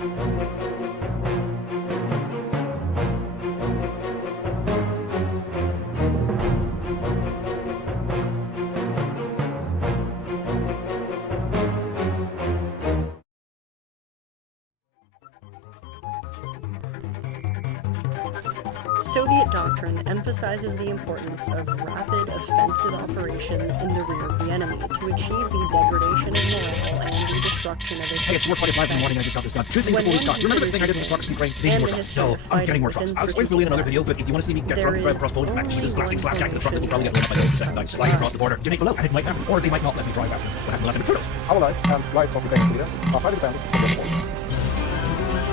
Soviet doctrine emphasizes the importance of rapid offensive operations in the rear of the enemy to achieve the degradation of morale and the destruction of its Hey, it's 4:45 in the morning, I just got this done. Two things before we start. You remember the thing I did with trucks and grain? They need more trucks. So, I'm getting more trucks. I'll explain fully in another video, but if you want to see me get drunk, drive across Poland, mac cheeses, blasting slapjack in the truck, that will probably get blown up by the second night. Sliding across the border, donate below, and it might happen. Or they might not let me drive after. What happened last time? Kudos. Our life and life of the Danish leader are highly dependent on their voice.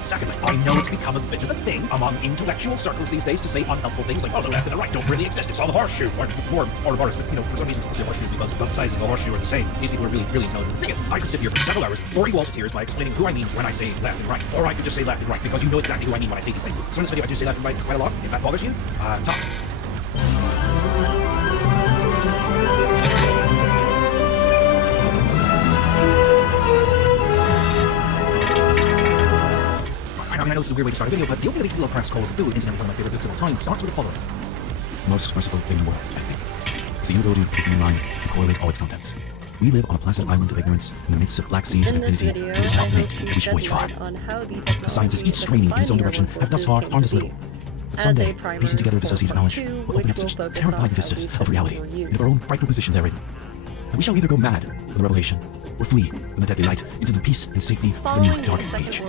Secondly, I know it's become a bit of a thing among intellectual circles these days to say unhelpful things like, oh, the left and the right don't really exist, it's all a horseshoe, or more Boris, but, you know, for some reason it's a horseshoe because both sides of the horseshoe are the same. These people are really, really intelligent. The thing is, I could sit here for several hours boring you all to tears by explaining who I mean when I say left and right, or I could just say left and right because you know exactly who I mean when I say these things. So in this video I do say left and right quite a lot. If that bothers you, talk. I know this is a weird way to start a video, but the only people of press called Boo, incidentally one of my favorite books of all time, starts with the following. Most merciful thing in the world, I think. It's the inability of the human mind to correlate all its contents. We live on a placid island of ignorance in the midst of black seas and infinity. It is not innate that we should wage fire. The sciences, each straining in its own direction, have thus far harmed us little. But someday, piecing together dissociated knowledge will open up such terrifying vistas of reality, and of our own rightful position therein. And we shall either go mad from the revelation, or flee from the deadly light into the peace and safety of the new dark age.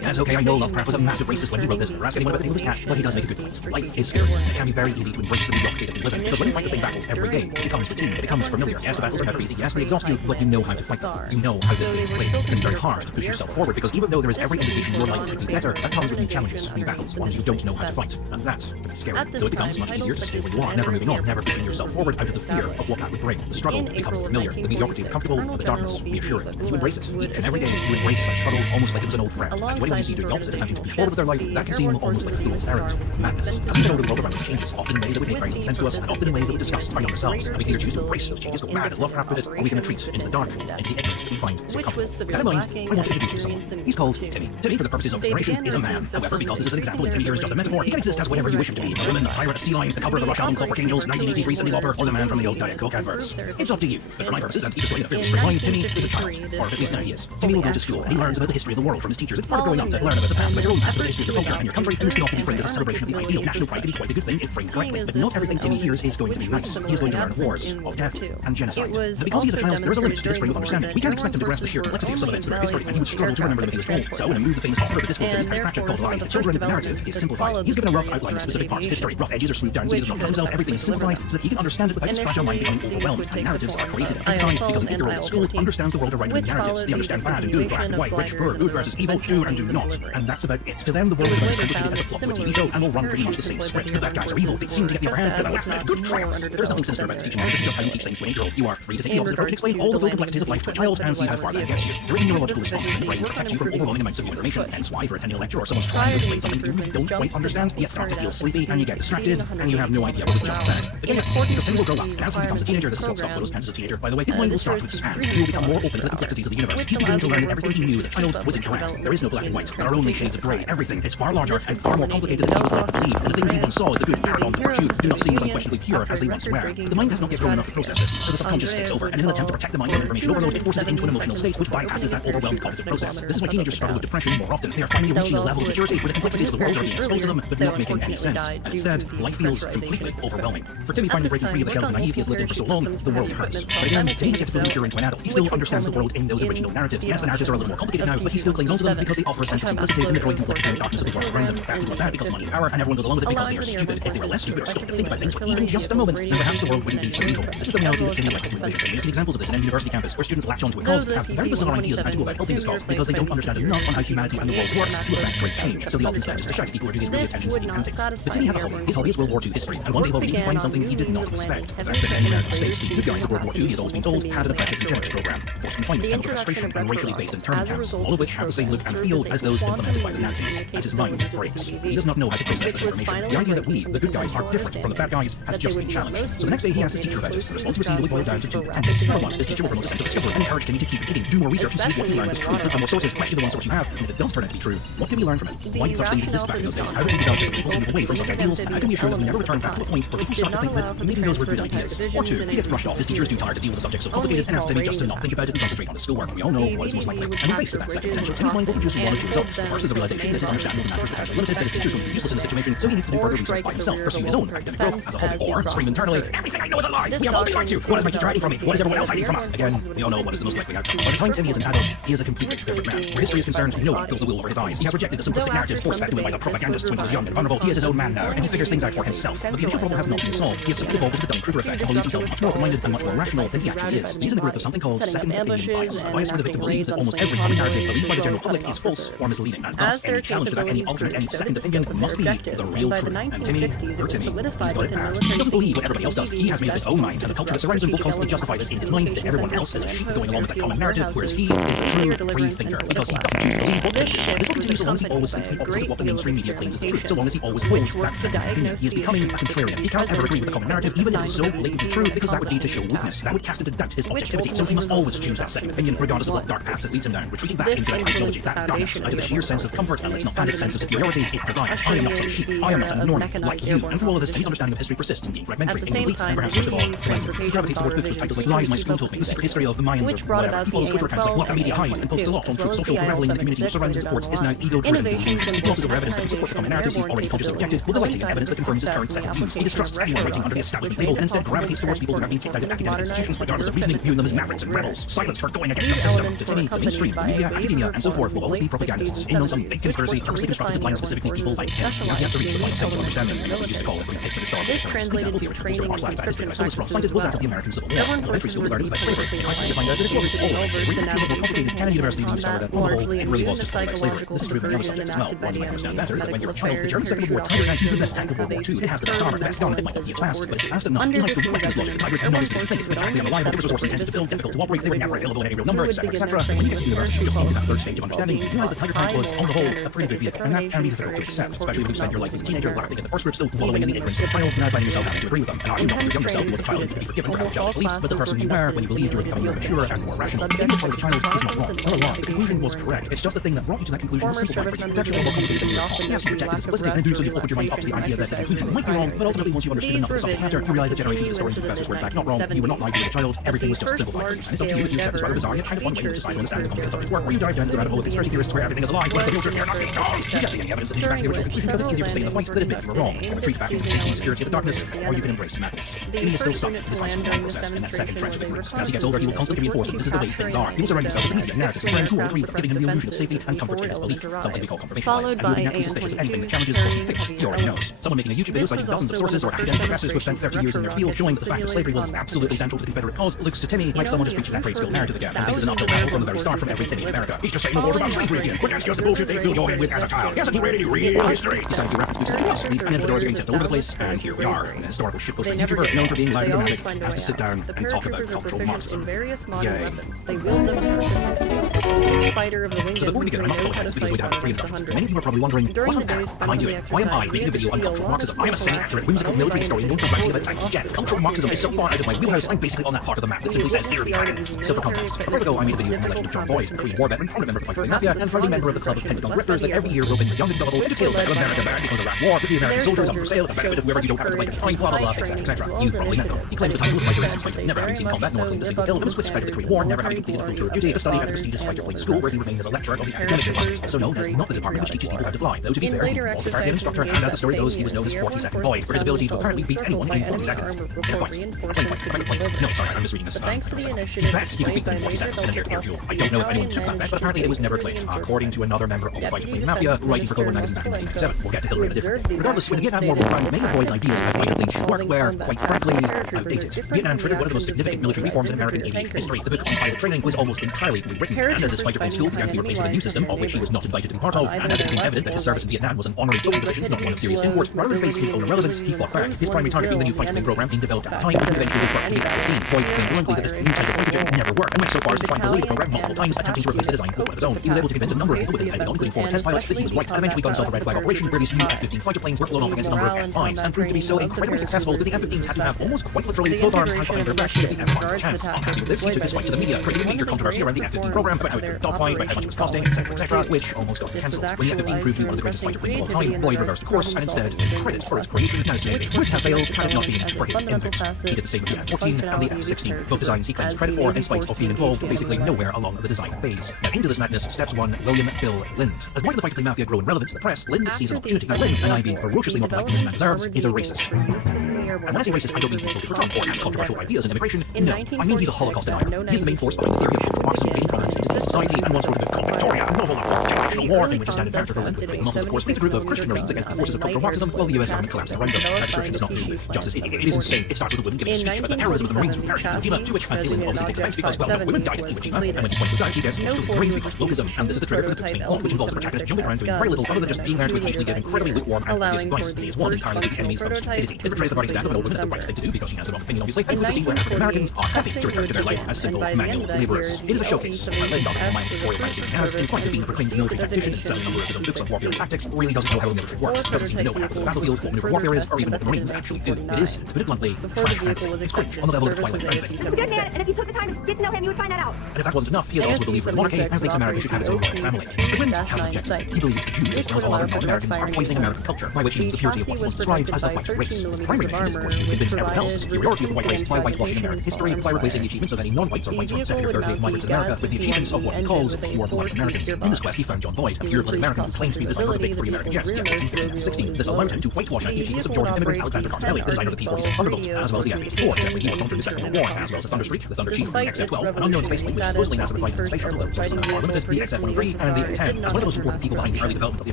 Yes, okay, I know Lovecraft was a massive racist when he wrote this. Or ask anyone about the name of his cat, but he does make a good point. Life is scary, and it can be very easy to embrace the mediocrity that we live in. Because when you fight the same battles every day, it becomes routine, it becomes familiar. Yes, the battles are never easy, yes, they exhaust you, but you know how to fight them. You know how this takes place. It can be very hard to push yourself forward, because even though there is every indication your life could be better, that comes with new challenges, new battles, ones you don't know how to fight. And that can be scary. So it becomes much easier to stay where you are, never moving on, never pushing yourself forward out of the fear of what that would bring. The struggle becomes familiar, the mediocrity comfortable, but the darkness reassuring. You embrace it. Each and every day, you embrace that struggle almost like it was an old friend. And when you see the opposite attempting to push forward with their life, that can seem almost like a fool's errand. Madness. As we know, the world around us changes, often in ways that would make very little sense to us, and often in ways that we discuss our younger selves. And we can either choose to embrace those changes, go mad as Lovecraft put it, or we can retreat into the dark, into the ignorance we find so comfortable. With that in mind, I want to introduce you to someone. He's called Timmy. Timmy, for the purposes of exploration, is a man. However, because this is an example and Timmy here is just a metaphor, he can exist as whatever you wish him to be. A woman, a pirate, a sea lion, the cover of the Rush album Clockwork Angels, 1983 Cindy Lauper, or the man from the old Diet Coke adverts. It's up to you. But for my purposes, and to keep this in a film straight line, Timmy is a child. Or at least now he is. Timmy will go to school, and he learns about the history of the world from his teachers. It's part of growing up to learn about the past, about your own past, about the history of your culture and your country, and this can often be framed as a celebration of the ideal. National pride can be quite a good thing if framed correctly, but not everything Timmy hears is going to be nice. He is going to learn of wars, of death, and genocide. But because he is a child, there is a limit to his frame of understanding. We can't expect him to grasp the sheer complexity of some events in our history, and he would struggle to remember them if he was told. So, in a move the famous author of this whole series, Pratchett, called Lies to Children, the narrative is simplified. He's given a rough outline of specific parts of history. Rough edges are smoothed down so he does not cut himself. Everything is simplified so that he can understand it without his fragile mind becoming overwhelmed. And narratives are created at times because an 8-year-old at school understands the world around him in narratives. They understand bad and good, black and white, rich, poor, good versus evil, do and do not. And that's about it. To them, the world is going to be as a plot to a TV show and will run pretty much the same script. The bad guys are evil, they seem to get the upper hand, but that's good triumphs. There's nothing sinister about teaching. This is just how you teach things to an 8-year-old. You are free to take the opposite approach and explain all the full complexities of life to a child and see how far that gets you. There is a neurological response in the brain that protects you from overwhelming amounts of information. Hence why for a 10-year lecture or someone trying to explain something that you don't quite understand, you start to feel sleepy and you get distracted and you have no idea what was just said. Again, because Timmy will grow up, and as he becomes a teenager, this is what stopped Willow's pen as a teenager, by the way, his mind will start to expand. He will become more open to the complexities of the universe. He will begin to learn that everything he knew as a child was incorrect. There is no black and white. There are only shades of grey. Everything is far larger and far more complicated than he was led to believe. And the things he once saw as the good paragons of virtue do not seem as unquestionably pure as they once were. But the mind has not yet grown enough to process this, so the subconscious takes over, and in an attempt to protect the mind from information overload, it forces it into an emotional state which bypasses that overwhelmed cognitive process. This is why teenagers struggle with depression more often. They are finally reaching a level of maturity where the complexities of the world are being exposed to them, but not making any sense. And instead, life feels completely overwhelming. For Timmy, finally breaking free of the shell of the naive he has lived in for so long, the world hurts. But again, Timmy gets to mature into an adult. He still understands the world in those original narratives. Yes, the narratives are a little more complicated now, but he still clings onto them because they offer a sense of simplicity in the growing complexity and darkness of the world around them. Back to that because money and power, and everyone goes along with it because they are stupid. If they were less stupid or stopped to think about things for even just a moment, then perhaps the world wouldn't be so evil. This is the reality that Timmy likes to envision. We've seen examples of this in any university campus where students latch onto a cause, have very bizarre ideas of how to go about helping this cause because they don't understand enough on how humanity and the world work to affect great change. So the option instead is to shout at people who do these really attention seeking antics. But Timmy has a hobby. His hobby is World War II history, and one day he'll begin to find something he did not expect. The fact that any United States, the good guys of World War II, he has always been told, had an oppressive eugenics program. forced confinement, The chemical introduction castration, of and racially based retrovirus internment as a camps, result all of which of have the same look and served feel as as a those flaw implemented by the in Nazis. communication And his mind between breaks. TV. He does not know how to process Which this was information. finally The idea that we, breaking the good guys, into are different from the bad guys has that just they been would be challenged. most So the next day he asks his useful teacher in about it. The response we see post-traumatic really boiled down to two for things. rapid Number one, this teacher will promote a sense of discovery and encourage Timmy to keep reading, do more research and see what you learn is true. Look at more sources, question the one source you have, and if it does turn out to be true, what can we learn from it? Why did such things exist back in those days? How did we develop people to move away from such ideals? And how can we ensure that we never return back to a point where people start to think that maybe those were good ideas? Or two, he gets brushed off. His teacher is too tired to deal with the subject so complicated and asks Timmy just to not think about it and concentrate on his schoolwork. We all know what is most likely. And we face with that second potential. Timmy's mind will produce one of two results. The first is a realization that his understanding of matters has limited, that his teachers will be useless in the situation, so he needs to do further research by himself, pursue his own academic growth as a hobby, or scream internally, everything I know is a lie! We have all been lied to! What is my teacher hiding from me? What is everyone else hiding from us? Again, we all know what is the most likely outcome. By the time Timmy is an adult, he is a completely different man. Where history is concerned, we know he goes the wool over his eyes. He has rejected the simplistic narratives forced fed to him by the propagandists when he was young and vulnerable. He is his own man now, and he figures things out for himself. But the initial problem has not been solved. He has simply evolved into the Dunning-Kruger effect, and believes himself much more open-minded and much more rational than he actually is. He's in the group of something called second opinion bias. A bias where the victim believes that almost every common narrative believed by the general public is false or misleading, and thus any challenge to that, any alternate, any second opinion must be the real truth. And Timmy, he's got it bad. He doesn't believe what everybody else does. He has made up his own mind, and the culture that surrounds him will constantly justify this in his mind that everyone else is a sheep going along with a common narrative, whereas he is a true free thinker because he doesn't choose to believe what it is. This long as he always thinks the opposite of what the mainstream media claims is the truth, so long as he always holds that second opinion. He is becoming a contrarian. He cannot ever agree with the common narrative, even if it is so blatantly true, because that would lead to show weakness. That would cast into doubt his objectivity, so he must always choose that second opinion, regardless of what dark paths it leads him down, retreating back into that ideology, that darkness, out of the sheer sense of comfort and its not sense of superiority it provides. I am not some sheep, I am not a normie like you. And through all of this, Timmy's understanding of history persists in being fragmentary, incomplete, and perhaps worst of all, slender. He gravitates towards books with titles like Lies My School Told Me, The Secret History of the Mayans, or whatever. He follows Twitter accounts like What the Media Hide, and posts a lot on truth social for reveling in the community which surrounds his reports is now ego-driven. He glosses over evidence that will support the common narratives he's already consciously rejected, will delight in evidence that confirms his current set of views. He distrusts anyone writing under the establishment label, and instead gravitates towards people who have been kicked out of academic institutions regardless of reasoning, viewing them as mavericks and rebels, silenced for going against the system. To Timmy, the mainstream, the media, academia, and so forth will always be propagandists, in on some big conspiracy, purposely constructed to blind specifically people like him. He has yet to reach the final stage of understanding, what we used to call it from the pits of historical This ignorance. For translated example, the to original training r/bad history by Silas Frost scientist was that of the American Civil War. Elementary school we learned about slavery. In high school we find out that it wasn't always slavery. It was more complicated, and at university we discovered that, on the whole, it really was just about slavery. This is true of the other subjects as well. One you might understand better is that when you're a child, the German Second World War Tiger tank is the best tank of World War II. It has the best armor, the best gun, it might not be as fast, but it's fast enough. In high school, we went through logic. The Tigers did not easily think. They were tactically unreliable, it was resourcely intensive to build, difficult to operate, they were never available in any real number, etc., etc. So when you get to university, just into that third stage of understanding, you realize the Tiger tank was, on the whole, a pretty good vehicle, and that can be difficult to accept, especially when you spend your life as a teenager laughing at the first group still wallowing in the ignorance of a child, now finding yourself having to agree with them. And arguing not your younger self was a child and could be forgiven for having jealous beliefs, but the person you were when you believed you were becoming more mature and more rational. The being the child is not wrong, not a lie. The conclusion was correct. It's just the thing that brought you to that conclusion was simplified for you. Protection was more complicated than you thought. Yes, you rejected the simplicity, and do so you've opened your mind up to the idea that the conclusion might be wrong, but ultimately once you understood enough of the subject matter, you realize that generations of historians and professors were in fact not wrong. You were not lied to as a child, everything was just simplified. And it's up to you if you accept this rather bizarre yet kind of fun way of deciding to understand the complicated subject work, where you dive down to the rabbit hole of conspiracy theorists where everything is a lie, whereas the real truth you're not being told. Rejecting any evidence that leads back to the original conclusion because it's easier to stay in the fight than admit you were wrong, or retreat back into the safety and security of the darkness, or you can embrace madness. He is still stuck in his high school process in that second trench of ignorance. As he gets older, he will constantly reinforce that this is the way things are. He will surround himself with the media, narratives, and friends who will agree with giving him the illusion of safety and comfort in his belief, something we call confirmation bias, and he will be naturally suspicious of anything that challenges what he thinks he already knows. Someone making a YouTube video citing dozens of sources or academic professors who have spent 30 years in their field showing that the fact that slavery was absolutely central to the Confederate cause looks to Timmy like someone just preaching that grade school narrative again, and thinks it's an uphill battle from the very start from every Timmy in America. He's just saying the word about slavery again, but that's just the bullshit they fill your head with as a child. He hasn't read any real history. He cited reference pieces to us, and the doors are getting tipped all over the place, and here we are. An historical shitposting YouTuber known for being loud and dramatic has to sit down and talk about cultural Marxism. Yay. They wield them perfectly. Each fighter of the winged So before we begin, I'm not knows how going to because we fight have three against instructions. Many people are probably wondering, During what the on day earth spent am I on the doing? Why am I exercise, making a video on we get to cultural see a Marxism? lot I am a of semi-accurate, skills whimsical military historian known for writing about tanks and jets. Cultural Marxism is so far out of my wheelhouse, I'm basically on that part of the map that simply says here tanks. So for context, a month ago I made a video on the legend of John Boyd, a Korean War veteran, prominent member of the Fighting Mafia, and founding member of the club of Pentagon Grifters that every year wrote in the young and gullible detailed about America back before the Iraq War, with the American soldiers on for sale at the benefit of whoever you don't have to fight at the time, blah blah blah, etc. etc. You probably met them. He claims the title of fighter in fighter, never having seen combat nor claimed a single kill, but was switched back to the Korean War, never having completed a full tour of duty to study at the prestigious fighter plane school where he remained as a lecturer of the academic department, also known as not the department which teaches people how to fly. Though to be fair, he was also apparently an instructor, and as the story goes, he was known as 42nd Boy for his ability to apparently beat anyone in 40 seconds. In a fight. A plane fight. No, sorry, I'm misreading this. Thanks to the initiative Bet he could beat them in 40 seconds in an air fuel. I don't know if anyone took that bet, but apparently it was never claimed, according to another member of the Fighter Plane Mafia, writing for Global Magazine back in 1997. We'll get to Hillary in a different. Regardless, when the Vietnam War broke down, many of Boyd's ideas about fighter things were, quite frankly, outdated. Vietnam triggered one of the most significant military reforms in American aviation history. The book on pilot training was almost entirely rewritten, and as his fighter plane school began to be replaced with a new system, of which he was not invited to be part of, and as it became evident that his service in Vietnam was an honorary doping position, not one of serious import, rather than face his own irrelevance, he fought back. His primary target being the new fighter plane program being developed at the time, which eventually was brought to 2015. Boyd claimed bluntly that this new type of fighter jet never work, and went so far as to try and delay the program multiple times, attempting to replace the design with one of his own. He was able to convince a number of people within the Pentagon, including former test pilots, that he was right, and eventually got himself a red flag operation where these new F-15 fighter planes were flown off against a number of F-5s, and proved to be so incredibly successful that the F-15s had to have almost quite literally 12 arms tied behind their backs to give the F-5s a chance. Unhappy with this, he took his fight to the media, creating a major controversy around the F-15 program, about how it could dogfight, about how much it was costing, etc., which almost got cancelled. When the F-15 proved to be one of the greatest fighter planes of all time, Boyd reversed course, and instead took credit for its creation, now saying it would have failed had it not been for his inputs. He did the same with the F-14 and the F-16, both designs he claims credit for, in spite of being involved basically nowhere along the design phase. Now into this madness steps one William Bill Lind. As part of the fighter plane mafia grow in relevance to the press, Lind sees an opportunity that Lind, and I being ferociously more polite than this man deserves, is a racist. And when I say racist, I don't mean people who Trump or has controversial ideas in immigration. No, I mean he's a Holocaust denier. He's the main force behind the theory of shifting Marxism gain prominence into civil society, and once sort of the Victoria novel of generational war in which a standard character for Lind with big muscles, of course, leads a group of Christian Marines against the forces of cultural Marxism while the US government collapses around them. That description does not do justice. It is insane. It starts with a woman giving a speech about the heroism of the Marines who perished in Iwo Jima, to which Fancy Lind obviously takes offense because, well, no women died at Iwo Jima, and when he points this out, he gets Marines because wokeism, and this is the trigger for the Pixie plot, which involves the protagonist jumping around doing very little other than just being there to occasionally give incredibly lukewarm and obvious advice. He is one entirely the enemies of stupidity. It portrays the body death of an old woman as the right thing to do because she has the wrong opinion, obviously, and puts a scene where African Americans are happy to return to their life as simple manual laborers. It is a showcase of Lind on my Victoria magazine has, in spite of being a proclaimed military tactician and selling a number of his own books on warfare tactics, really doesn't know how a military works, doesn't seem to know what happens on the battlefield, what maneuver warfare is, or even what the Marines actually do. It is, to put it bluntly, trash fancy. It's great, on the level of Twilight Strike. He's a good man, and if you took the time to get to know him, you would find that out. And if that wasn't enough, he is also a believer in monarchy and thinks America should have its own royal family. But Lind has an objection. He believes the Jews, as well as all other Americans, are poisoning American culture, by which he means the purity of what was described as the white race. His primary mission is, of course, to convince everyone else of the superiority of the white race by whitewashing American history, by replacing the achievements of any non-whites or whites or second or third wave migrants in America with the achievements of what he calls poor black Americans. In this quest, he found John Boyd, a pure-blooded American who claimed to be the designer of the big free American jets. Yet, in 1516, this allowed him to whitewash the achievements of Georgian immigrant Alexander Cartelli, the designer of the P-46 Thunderbolt, as well as the F-84, jet when he was going through the Second World War, as well as the Thunderstreak, the Thunderchief, the X-F-12, an unknown space plane which supposedly has the flight from the space shuttle, though sources are limited, the XF-103, and the F-10. As one of the most important people behind the early development of the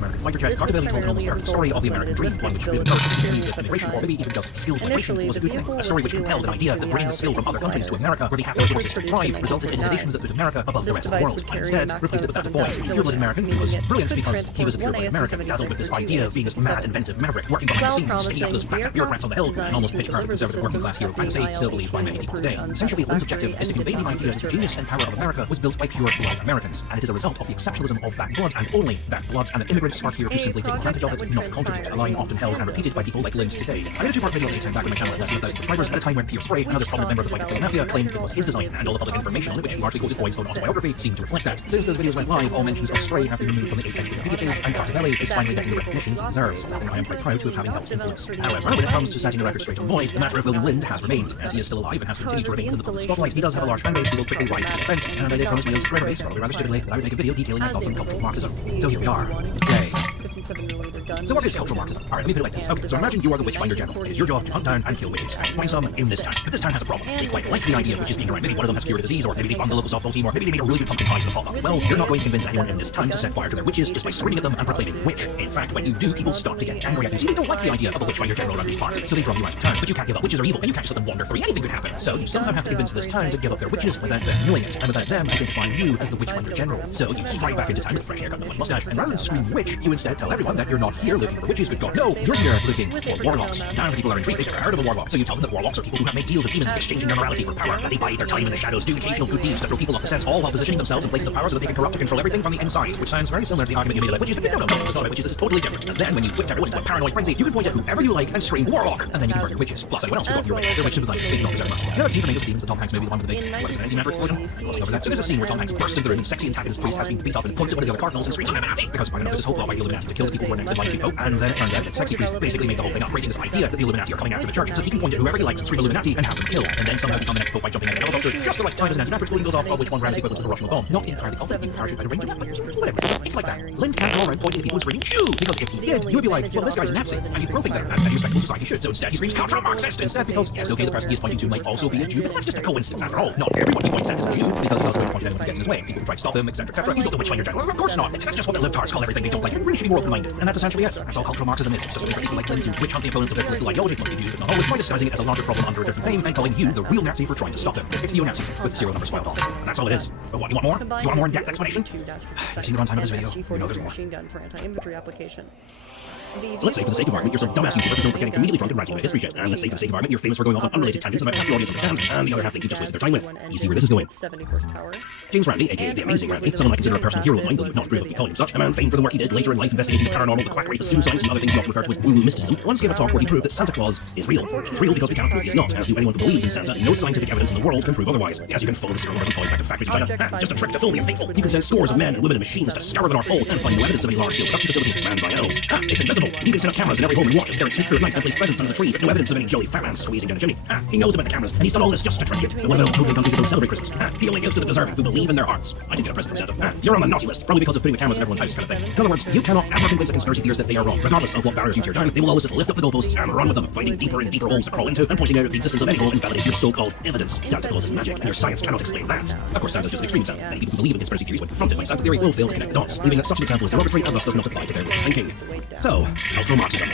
American fighter jet, Cartelli told an almost perfect story of the American dream, one which really knows that just immigration, or maybe even just skilled migration, was a good thing. A story which compelled an idea that bringing the skill from other countries to America, where they have the resources to thrive, resulted in innovations that put America above the rest of the world, and instead replaced it with that Boyd, a pure-blooded American who was brilliant because he was a pure-blooded American, dazzled with this idea of being this mad, inventive maverick, working behind the scenes, sticking up those fat bureaucrats on the hill, and almost pitch-perfect conservative working-class hero fantasy, still believed by many people today. Essentially, Lind's objective is to convey the idea that the genius and power of America was built by pure-blood Americans, and it is a result of the exceptionalism of that blood, and only that blood, and that immigrants are here to simply take advantage of it, not contribute, a line often held and repeated by people like Lind today. I did a two-part video on back on my channel at less than 1,000 subscribers at a time when Pierce Spray, another prominent member of the Fighter Mafia, claimed it was his design, and all the public information on it, which largely quoted Boyd's own autobiography, seemed to reflect that. Since those videos went live, all mentions of Spray have been removed from the 8hr 10min Wikipedia page, and Cartelli is finally getting the recognition he deserves, and I am quite proud to have having helped influence. However, when it comes to setting the record straight on Boyd, the matter of William Lind has remained, as he is still alive and has continued to remain in the public spotlight. He does have a large fanbase who will quickly rise to the defense, and I did promise my own subscriber base, probably rather stupidly, that I would make a video detailing my thoughts on cultural Marxism. So here we are, today. So what is cultural Marxism? Alright, let me put it like this. Okay, so imagine you are the Witchfinder General. It is your job to hunt down and kill witches, and find some in this town. But this town has a problem. They quite like the idea of witches being around. Maybe one of them has cured a disease, or maybe they found the local softball team, or maybe they made a really good pumpkin pie for the potluck. Well, you're not going to convince anyone in this town to set fire to their witches just by screaming at them and proclaiming witch. In fact, when you do, people start to get angry at you. So they don't like the idea of a Witchfinder General around these parts, so they run you out of town. But you can't give up. Witches are evil, and you can't just let them wander free. Anything could happen. So you somehow have to convince this town to give up their witches without them knowing it, and without them identifying you as the Witchfinder General. So you stride back into town with a fresh haircut and a white mustache, and rather than scream witch, you instead tell everyone that you're not here looking for witches with God. No, you're here looking for warlocks. Now the people are intrigued. They've heard of a warlock. So you tell them that warlocks are people who have made deals with demons, exchanging their morality for power, that they bide their time in the shadows, do occasional good deeds to throw people off the scent, all while positioning themselves in places of power so that they can corrupt and control everything from the inside, which sounds very similar to the argument you made about witches, but no, it's not about witches, this is totally different. And then when you whipped everyone into a paranoid frenzy, you can point at whoever you like and scream warlock, and then you can burn witches, plus anyone else who got your way. They're like sympathizers, they don't deserve much. Now let's see the name of the demons, the Tom Hanks movie, the one with the big, what is it, 19 explosion? We'll cover that. So there's a scene where Tom Hanks bursts into the room, and the sexy antagonist priest has been beat up and points at one of the other cardinals and screams Illuminati, because I know there's this whole plot by the Illuminati to kill the people who are next in line to be pope, and then it turns out that sexy priest basically made the whole thing up, creating this idea that the Illuminati are coming after the church, so he can point at whoever he likes and scream Illuminati and have them killed, and then somehow become the next pope by jumping out of a helicopter just the right time as an anti-matter explosion goes off, of which one rams equivalent to the Russian bomb. Not entirely confident, you can parachute out a range of whatever. It's like that. Lind can't go around pointing at people and screaming Jew, because if he did, you would be like, well, this guy's a Nazi, and he'd throw things at him, as any respectable society should. So instead he screams cultural Marxist instead, because yes, okay, the person he is pointing to might also be a Jew, but that's just a coincidence after all. Not everyone he points at is a Jew, because he's also going to point at anyone who gets in his way. People who try to stop him, etc., etc. He's not the Witchfinder General. Of course not. That's just what the libtards call everything they don't like. It really should be more open-minded, and that's essentially it. That's all cultural Marxism is. It's just a way for people like Lind to witch hunt the opponents of their political ideology, mostly used, but not always, by disguising it as a larger problem under a different name and calling you the real Nazi for trying to stop them. It's neo-Nazis with serial numbers filed off. And that's all it is. But what, you want more? You want a more in-depth explanation? You've seen the runtime of this video. You know there's more. Machine gun for anti-infantry application. So let's say for the sake of argument, you're some dumbass YouTuber who's known for getting immediately drunk and ranting about history shit. And let's say for the sake of argument, you're famous for going off on unrelated tangents about half the audience understand, and the other half think you just wasted their time with. You see where this is going. 70 horsepower. James Randi, aka the Amazing Randi, someone I consider a personal hero of mine, though you've not approved of me calling him such, a man famed for the work he did later in life investigating the paranormal, the quackery, the pseudoscience, and other things not referred to as woo-woo mysticism, once gave a talk where he proved that Santa Claus is real. He's real because we can't prove he's not, as do anyone who believes in Santa. No scientific evidence in the world can prove otherwise. Yes, you can follow the scroll of going back to factories in China. Just a trick to fool the unfaithful. You can send scores of men and women and machines to scour the North Pole and find no evidence of any large-scale production facility manned by elves. It's invisible. You can set up cameras in every home and watch as Derek Smith at night and place presents under the tree, but no evidence of any jolly fat man squeezing down a chimney. He knows about the cameras, and he's done all this just to trick you. But what about all children countries that don't celebrate Christmas? He only gives to the deserving who believe in their hearts. I didn't get a present from Santa. You're on the naughty list, probably because of putting the cameras in everyone's house kind of thing. In other words, you cannot ever convince a conspiracy theorist that they are wrong. Regardless of what barriers you tear down, they will always just lift up the goalposts and run with them, finding deeper and deeper holes to crawl into and pointing out the existence of any hole and validating your so-called evidence. Santa Claus is magic, and your science cannot explain that. Of course, Santa's just an extreme example. Many people who believe in conspiracy theories when confronted by Santa theory will fail to connect the dots, believing that such an example is derogatory and thus does not apply to their way of thinking. So, cultural Marxism.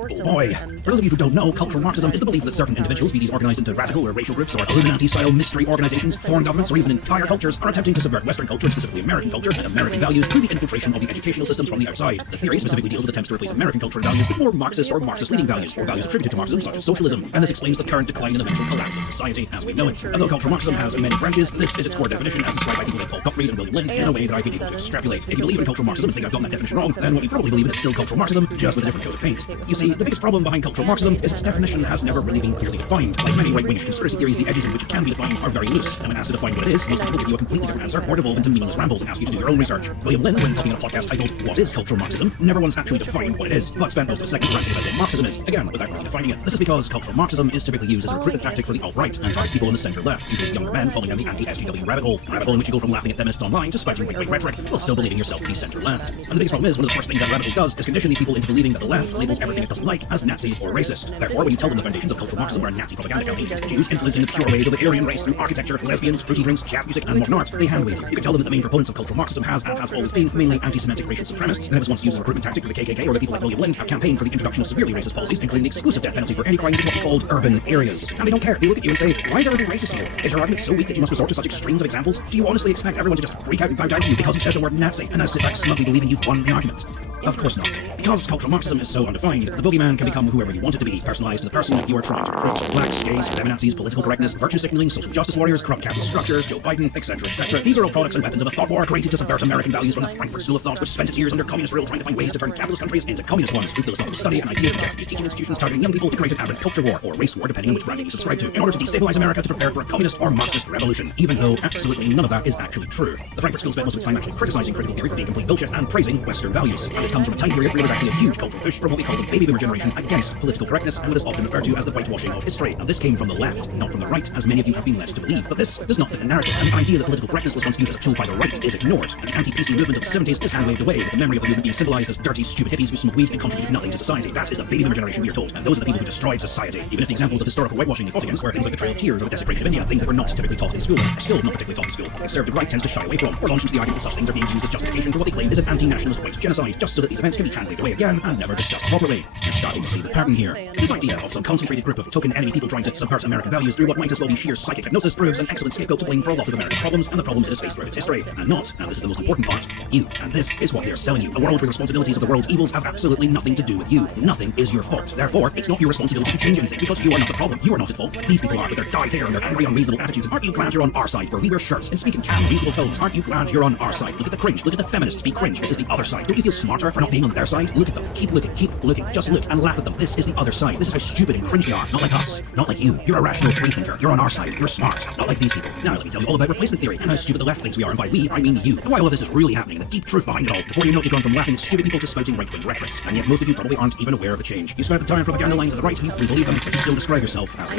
Oh boy. For those of you who don't know, cultural Marxism is the belief that certain individuals, be these organized into radical or racial groups or Illuminati-style mystery organizations, foreign governments, or even entire cultures, are attempting to subvert Western culture, specifically American culture, and American values through the infiltration of the educational systems from the outside. The theory specifically deals with attempts to replace American culture and values with more Marxist or Marxist-leaning values, or values attributed to Marxism, such as socialism, and this explains the current decline and eventual collapse of society as we know it. Although cultural Marxism has many branches, this is its core definition as described by people like Paul Gottfried and William Lind in a way that I've been able to extrapolate. If you believe in cultural Marxism and think I've gotten that definition wrong, then what you probably believe in is still cultural Marxism, just with a different coat of paint. You see, the biggest problem behind cultural Marxism is its definition has never really been clearly defined. Like many right-wingish conspiracy theories, the edges in which it can be defined are very loose, and when asked to define what it is, most people give you a completely different answer or devolve into meaningless rambles and ask you to do your own research. William Lind, when talking on a podcast titled What is Cultural Marxism, never once actually defined what it is, but spent most of the second wrestling about what Marxism is, again, without really defining it. This is because cultural Marxism is typically used as a recruitment tactic for the alt-right and by people in the centre-left, including younger men falling down the anti-SGW rabbit hole in which you go from laughing at feminists online to spouting right-wing rhetoric while still believing yourself to be centre-left. And the biggest problem is, one of the first things that rabbit hole does is condition these people into believing that the left labels everything it doesn't like as Nazi or racist. Therefore, when you tell them the foundations of cultural Marxism are Nazi propaganda campaigns, Jews influencing the pure ways of the Aryan race through architecture, lesbians, fruity drinks, jazz music, and modern art, they hand-wave you. You can tell them that the main proponents of cultural Marxism has and has always been mainly anti-Semitic racial supremacists, and it was once used as a recruitment tactic for the KKK, or that people like William Lind have campaigned for the introduction of severely racist policies, including the exclusive death penalty for any crime in what we called urban areas. And they don't care. They look at you and say, why is everything racist here? Is your argument so weak that you must resort to such extremes of examples? Do you honestly expect everyone to just freak out and bow down to you because you said the word Nazi, and now sit back smugly believing you've won the argument? Of course not. Because cultural Marxism is so undefined, the boogeyman can become whoever you want it to be, personalized to the person you are trying to recruit. Blacks, gays, feminazis, political correctness, virtue signaling, social justice warriors, corrupt capitalist structures, Joe Biden, etc., etc. These are all products and weapons of a thought war created to subvert American values from the Frankfurt School of Thought, which spent its years under communist rule trying to find ways to turn capitalist countries into communist ones through philosophical study and ideas of teaching institutions targeting young people to create an aberrant culture war or race war, depending on which branding you subscribe to, in order to destabilize America to prepare for a communist or Marxist revolution, even though absolutely none of that is actually true. The Frankfurt School spent most of its time actually criticizing critical theory for being complete bullshit and praising Western values. This comes from a time period where there was actually a huge cultural push from what we call the baby boomer generation against political correctness and what is often referred to as the whitewashing of history. And this came from the left, not from the right, as many of you have been led to believe. But this does not fit the narrative, and the idea that political correctness was once used as a tool by the right is ignored, and the anti-PC movement of the 70s is hand-waved away with the memory of the movement being symbolized as dirty, stupid hippies who smoke weed and contributed nothing to society. That is the baby boomer generation, we are told, and those are the people who destroyed society. Even if the examples of historical whitewashing you fought against were things like the Trail of Tears or the desecration of India, things that were not typically taught in school, are still not particularly taught in school. The conservative right tends to shy away from, or launch into the argument that such things are being used as justification for what they claim is an anti-nationalist white genocide, just so that these events can be hand-waved away again and never discussed properly. You're starting to see the pattern here. This idea of some concentrated group of token enemy people trying to subvert American values through what might as well be sheer psychic hypnosis proves an excellent scapegoat to blame for a lot of American problems and the problems it has faced throughout its history, and not, and this is the most important part, you. And this is what they're selling you. A world where responsibilities of the world's evils have absolutely nothing to do with you. Nothing is your fault. Therefore, it's not your responsibility to change anything because you are not the problem. You are not at fault. These people are with their dyed hair and their angry, unreasonable attitudes. And aren't you glad you're on our side where we wear shirts and speak in calm, reasonable tones? Aren't you glad you're on our side? Look at the cringe. Look at the feminists be cringe. This is the other side. Don't you feel smarter for not being on their side? Look at them. Keep looking. Keep looking. Just look and laugh at them. This is the other side. This is how stupid and cringe they are. Not like us. Not like you. You're a rational free thinker. You're on our side. You're smart. Not like these people. Now let me tell you all about replacement theory and how stupid the left thinks we are, and by we, I mean you. And why all of this is really happening, the deep truth behind it all. Before you know it, you've gone from laughing at stupid people to spouting right-wing rhetorics. And yet most of you probably aren't even aware of the change. You spout the entire propaganda lines of the right and you believe them, but you still describe yourself as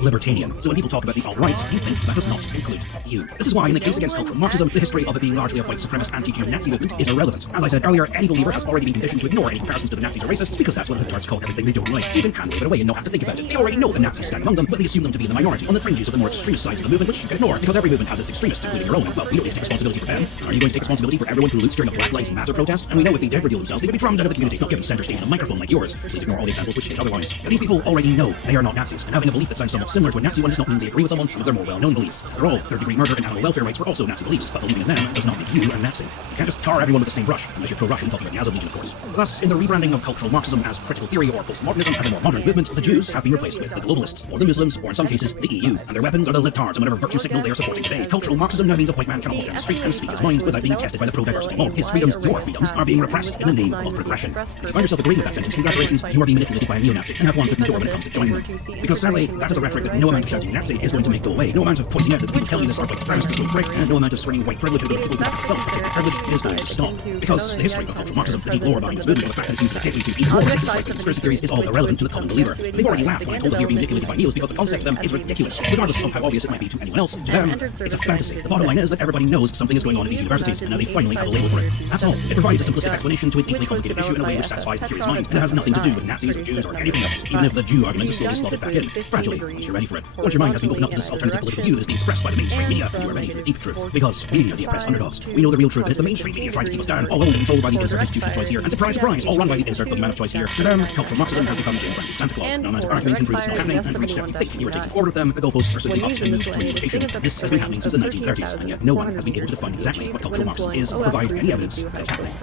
libertarian. So when people talk about the alt-right, you think that does not include you. This is why in the case against cultural Marxism, the history of it being largely a white supremacist anti-Jew Nazi movement is irrelevant. As I said earlier, any believer has already been conditioned to ignore any comparisons to the Nazis or racists because that's what the libtards call everything they don't like. Even hand wave it away and not have to think about it. They already know the Nazis stand among them, but they assume them to be in the minority on the fringes of the more extremist sides of the movement, which you can ignore because every movement has its extremists, including your own. Well, we don't need to take responsibility for them. Are you going to take responsibility for everyone who loots during a Black Lives Matter protest? And we know if they did reveal themselves, they would be drummed out of the community, not given center stage and a microphone like yours. Please ignore all the examples which state otherwise. But these people already know they are not Nazis, and having a belief that sounds somewhat similar to a Nazi one does not mean they agree with them on some of their more well-known beliefs. After all, third-degree murder and animal welfare rights were also Nazi beliefs, but believing in them does not make you a Nazi. You can't just tar everyone with the same brush, unless you're pro-Russian talking the as of Legion, of course. Thus, in the rebranding of cultural Marxism as critical theory or postmodernism as a more modern movement, the Jews have been replaced with the globalists, or the Muslims, or in some cases, the EU, and their weapons are the libtards and whatever virtue signal they are supporting today. Cultural Marxism now means a white man can walk down the street and speak his mind without being tested by the pro-diversity mob. His freedoms, your freedoms, are being repressed in the name of progression. If you find yourself agreeing with that sentence, congratulations, you are being manipulated by a neo-Nazi and have one foot in the door when it comes to joining them. Because sadly, that is a rhetoric that no amount of shouting Nazi is going to make go away. No amount of pointing out that the people telling you this are white supremacists will break, and no amount of swinging white privilege over the people who felt privilege is going to stop. Because the history of cultural Marxism, the deep lore behind this movement, or the fact that it seems to take to even more ridiculous conspiracy theories is all irrelevant to the common believer. They've already laughed when I told them you're being manipulated by neos because the concept to them is ridiculous. Regardless of how obvious it might be to anyone else, to them, it's a fantasy. The bottom line is that everybody knows something is going on at these universities, and now they finally have a label for it. That's all. It provides a simplistic explanation to a deeply complicated issue in a way which satisfies the curious mind, and it has nothing to do with Nazis or Jews or anything else, even if the Jew argument is slowly slotted back in, gradually, once you're ready for it. Once your mind has been opened up to this alternative political view that is being expressed by the mainstream media, you are ready for the deep truth. Because we are the oppressed underdogs. We know the real truth, and it's the mainstream media trying to keep us down, all owned and controlled by the insert institution of choice here, and surprise, surprise, all run by the insert boogeyman of choice here. To them, cultural Marxism has become James Francis Santa Claus. No amount of arguing can prove it's not happening, and for each step you think you are taking forward with them, the goalposts are simply up in communication. This has been happening since the 1930s, and yet no one has been able to define exactly what cultural Marxism is or provide any evidence that it's happening.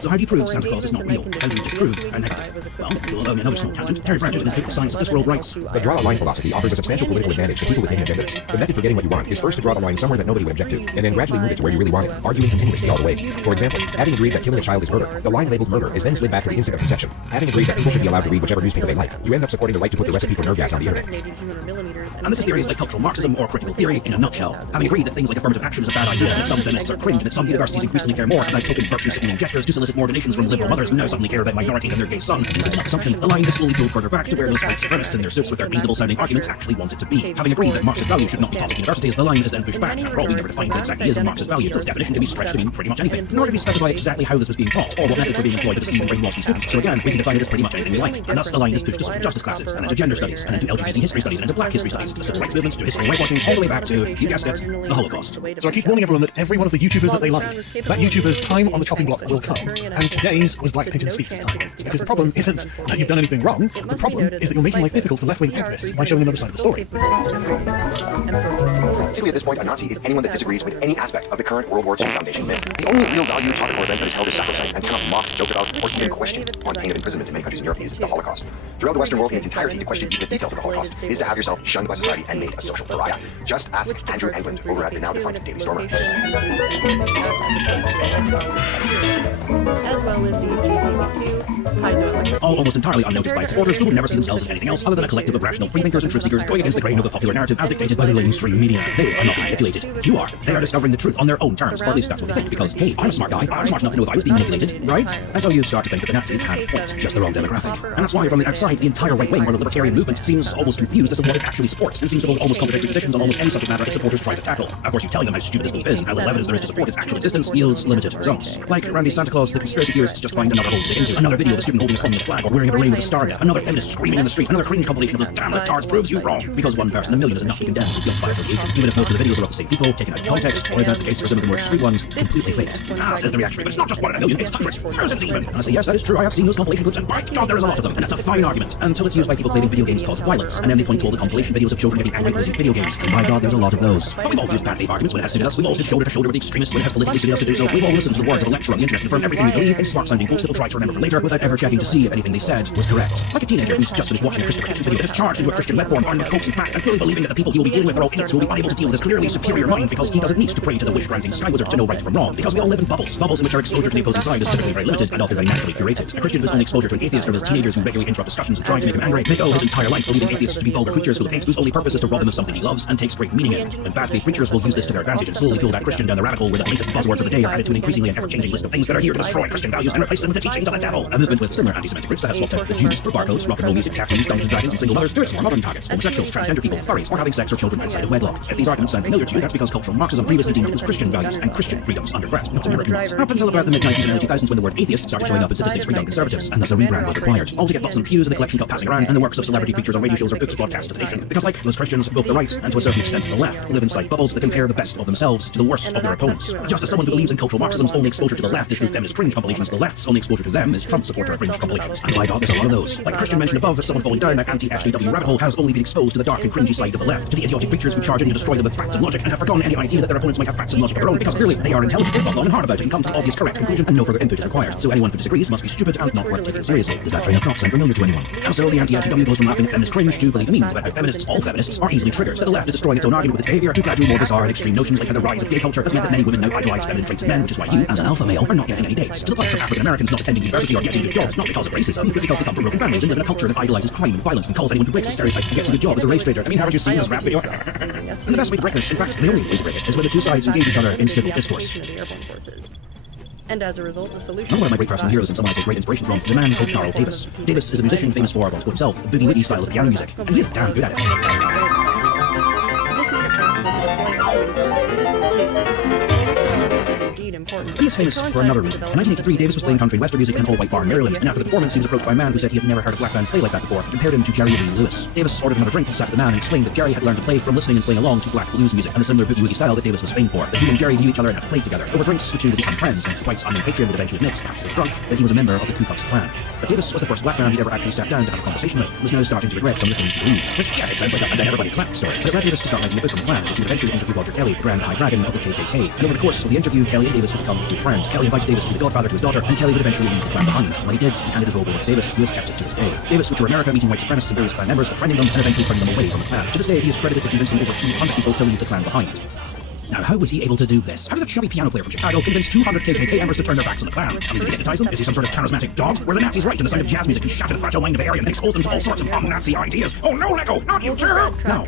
So how do you prove Santa Claus is not real? How do you disprove a negative? Well, you'll allow me another small tangent. Terry Pratchett in his book The Science of Discworld writes, The draw a line philosophy offers a substantial political advantage to people with hidden agendas. The method for getting what you want is first to draw the line somewhere that nobody would object to, and then gradually move it to where you really want it, arguing continuously all the way. For example, having agreed that killing a child is murder, the line labeled murder is then slid back to the instant of conception. Having agreed that people should be allowed to read whichever newspaper they like, you end up supporting the right to put the recipe for nerve gas on the internet. and this is theories like cultural Marxism or critical theory in a nutshell. Having agreed that things like affirmative action is a bad idea, that some feminists are cringe, and that some universities increasingly care more about token virtue-signaling gestures to solicit more donations from liberal mothers who now suddenly care about minorities and their gay son. Using that assumption, the line is slowly pulled further back to where those white supremacists in their suits with their reasonable-sounding arguments actually want it to be. Having agreed that Marxist value should not be taught at universities, the line is then pushed back. After all, we never defined what exactly is a Marxist value, so its definition can be stretched to mean pretty much anything. Nor did we specify exactly how this was being taught, or what methods were being employed to deceive and brainwash these students. So again, we can define it as pretty much anything we like, and thus the line is pushed to social justice classes, and into gender studies, and into LGBT history studies, and into black history studies, to the civil rights movement, to history whitewashing, all the way back to, you guessed it, the Holocaust. So I keep warning everyone that every one of the YouTubers that they like, that YouTuber's time on the chopping block will come, and today's was Black Pigeon Speaks' time. Because the problem isn't that you've done anything wrong, the problem is that you're making life difficult for left-wing activists by showing another side of the story. Basically, at this point, a Nazi is anyone that disagrees with any aspect of the current World War II Foundation myth. The only real value taught or event that is held as sacrosanct and cannot mock, joke about, or even question on pain of imprisonment in many countries in Europe is the Holocaust. Throughout the Western world in its entirety, to question even the details of the Holocaust is to have yourself shunned by society and made a social pariah. Just ask Andrew England over at the now defunct Daily Stormer. As well as the GBQ, piezoelectric. All almost entirely unnoticed by its supporters who would never see themselves as anything else other than a collective of rational freethinkers and truth seekers going against the grain of the popular narrative as dictated by the mainstream media. They are not manipulated. You are. They are discovering the truth on their own terms, or at least that's what they think, because, hey, I'm a smart guy, I'm smart enough to know if I was being manipulated, right? And so you start to think that the Nazis had just the wrong demographic. And that's why from the outside, the entire right wing or the libertarian movement seems almost confused as to what it actually supports, and seems to hold almost contradictory positions on almost any subject matter its supporters try to tackle. Of course, you telling them how stupid this belief is and how little evidence there is to support its actual existence yields limited results. Like Randy Santa Claus, the conspiracy theorists just find another hole to dig into. Another video of a student holding a communist flag or wearing a beret with a star yet. Another feminist screaming in the street. Another cringe compilation of those damn libtards proves you wrong. Because one person in a million is enough to condemn guilt by association, even if most of the videos are of the same people, taken out of context, or as the case for some of the more extreme ones, completely fake. Says the reaction, but it's not just one in a million, it's hundreds, thousands even. And I say, yes, that is true, I have seen those compilation clips, and by God, there is a lot of them, and that's a fine argument, until it's used by people claiming video games cause violence, and then they point to all the compilation videos of children getting angry using video games, and by God, there's a lot of those. But we've all used bad faith arguments when it has suited us, we've all stood shoulder to shoulder with the extremists when it has politically suited us to do so, we've all listened to the words of a lecturer on the internet and confirmed everything we believe in smart-sounding quotes that we'll try to remember for later without ever checking to see if anything they said was correct. Like a teenager who's just finished watching a Christian video that is charged into a Christian web form armed with hoax and fact, and fully believing that the people he will be dealing with are all idiots who will be unable to deal with his clearly superior mind because he doesn't need to pray to the wish-granting sky wizard to know right from wrong, because we all live in bubbles in which our exposure to the opposing side is typically very limited and often very naturally curated. A Christian whose only exposure to an atheist are those teenagers who regularly interrupt discussions and try to make him angry, they go his entire life believing atheists to be vulgar creatures full of hate whose only purpose is to rob him of something he loves and takes great meaning in. And bad faith preachers will use this to their advantage and slowly pull that Christian down the rabbit hole where the latest buzzwords of the day are added to an increasingly and ever-changing list of things that are here to destroy Christian values and replace them with the teachings of the devil. A movement with similar anti-Semitic roots that has swapped out the Jews for barcodes, rock and roll music, tattoos, Dungeons and Dragons, and single mothers to its more modern targets, homosexuals, transgender people, furries, or having sex or children outside of wedlock. If these arguments sound familiar to you, that's because cultural Marxism previously deemed it as Christian values and Christian freedoms under threat, not American ones. Up until about the mid-90s and early 2000s when the word atheist started showing up in statistics for young conservatives, and thus a rebrand was required. All to get butts and pews in the collection cup passing around, and the works of celebrity preachers on radio shows or books broadcast to the nation. Because like most Christians, both the right and to a certain extent the left live inside bubbles that compare the best of themselves to the worst of their opponents. Just as someone who believes in cultural Marxism's only exposure to the left is through feminist cringe compilations, the left's only exposure to them them is Trump's supporter of fringe compilations. And by God, there's a lot of those. Like Christian mentioned above, someone falling down that anti-SJW rabbit hole has only been exposed to the dark and cringy side of the left, to the idiotic creatures who charge in to destroy them with facts and logic, and have forgotten any idea that their opponents might have facts and logic of their own, because clearly they are intelligent, thought long and hard about it, and come to the obvious correct conclusion, and no further input is required. So anyone who disagrees must be stupid and not worth taking seriously. Does that train of thought sound familiar to anyone? And so the anti-SJW goes from laughing at feminist cringe to believing memes about how feminists, all feminists, are easily triggered, that the left is destroying its own argument with its behavior to gradually more bizarre and extreme notions like how the rise of gay culture has meant that many women now idolize feminine traits in men, which is why you, as an alpha male, are not getting any dates. To the plus of African Americans not attending university or getting good jobs, not because of racism, but because they come from broken families and live in a culture that idolizes crime and violence and calls anyone who breaks the stereotypes and gets a good job as a race trader. I mean, haven't you seen this rap video? And the best way to break this, in fact, the only way to break it, is when the two sides engage each other in civil discourse. And as a result, the solution... One of my great personal heroes and someone I take great inspiration from is a man called Carl Davis. Davis is a musician famous for, well, himself, the boogie-woogie style of piano music, and he is damn good at it. This made it possible to deploy a series of demonstrated important. He is famous for another reason. In 1983, Davis was playing country and western music in an all-white bar in Maryland, and after the performance, he was approached by a man who said he had never heard a black band play like that before, and compared him to Jerry Lee Lewis. Davis ordered another drink and sat with the man and explained that Jerry had learned to play from listening and playing along to black blues music and the similar boogie-woogie style that Davis was famed for. That he and Jerry knew each other and had played together. Over drinks, the two would become friends, and twice on Patreon would eventually admit, perhaps he was drunk, that he was a member of the Ku Klux Klan. But Davis was the first black man he'd ever actually sat down to have a conversation with, and was now starting to regret some of the things he believed. Which, yeah, it sounds like a everybody clapped story. But it led Davis to start writing a book from the Klan, which he would eventually interview Roger Kelly, the Grand High Dragon of the KKK. And over the course of the interview, Kelly and Davis would become good friends. Kelly invited Davis to be the godfather to his daughter, and Kelly would eventually leave the Klan behind. And when he did, he handed his role over to Davis, who has kept it to this day. Davis would tour America, meeting white supremacists and various Klan members, befriending them, and eventually turning them away from the Klan. To this day, he is credited with convincing over 200 people to leave the Klan behind. Now, how was he able to do this? How did a chubby piano player from Chicago convince 200 KKK members to turn their backs on the Klan? I mean, did he hypnotize them? Is he some sort of charismatic dog? Were the Nazis right in the sound of jazz music and shatter the fragile mind of the Aryan and expose them to all sorts of Nazi ideas? Oh no, Lego! Not you too! No.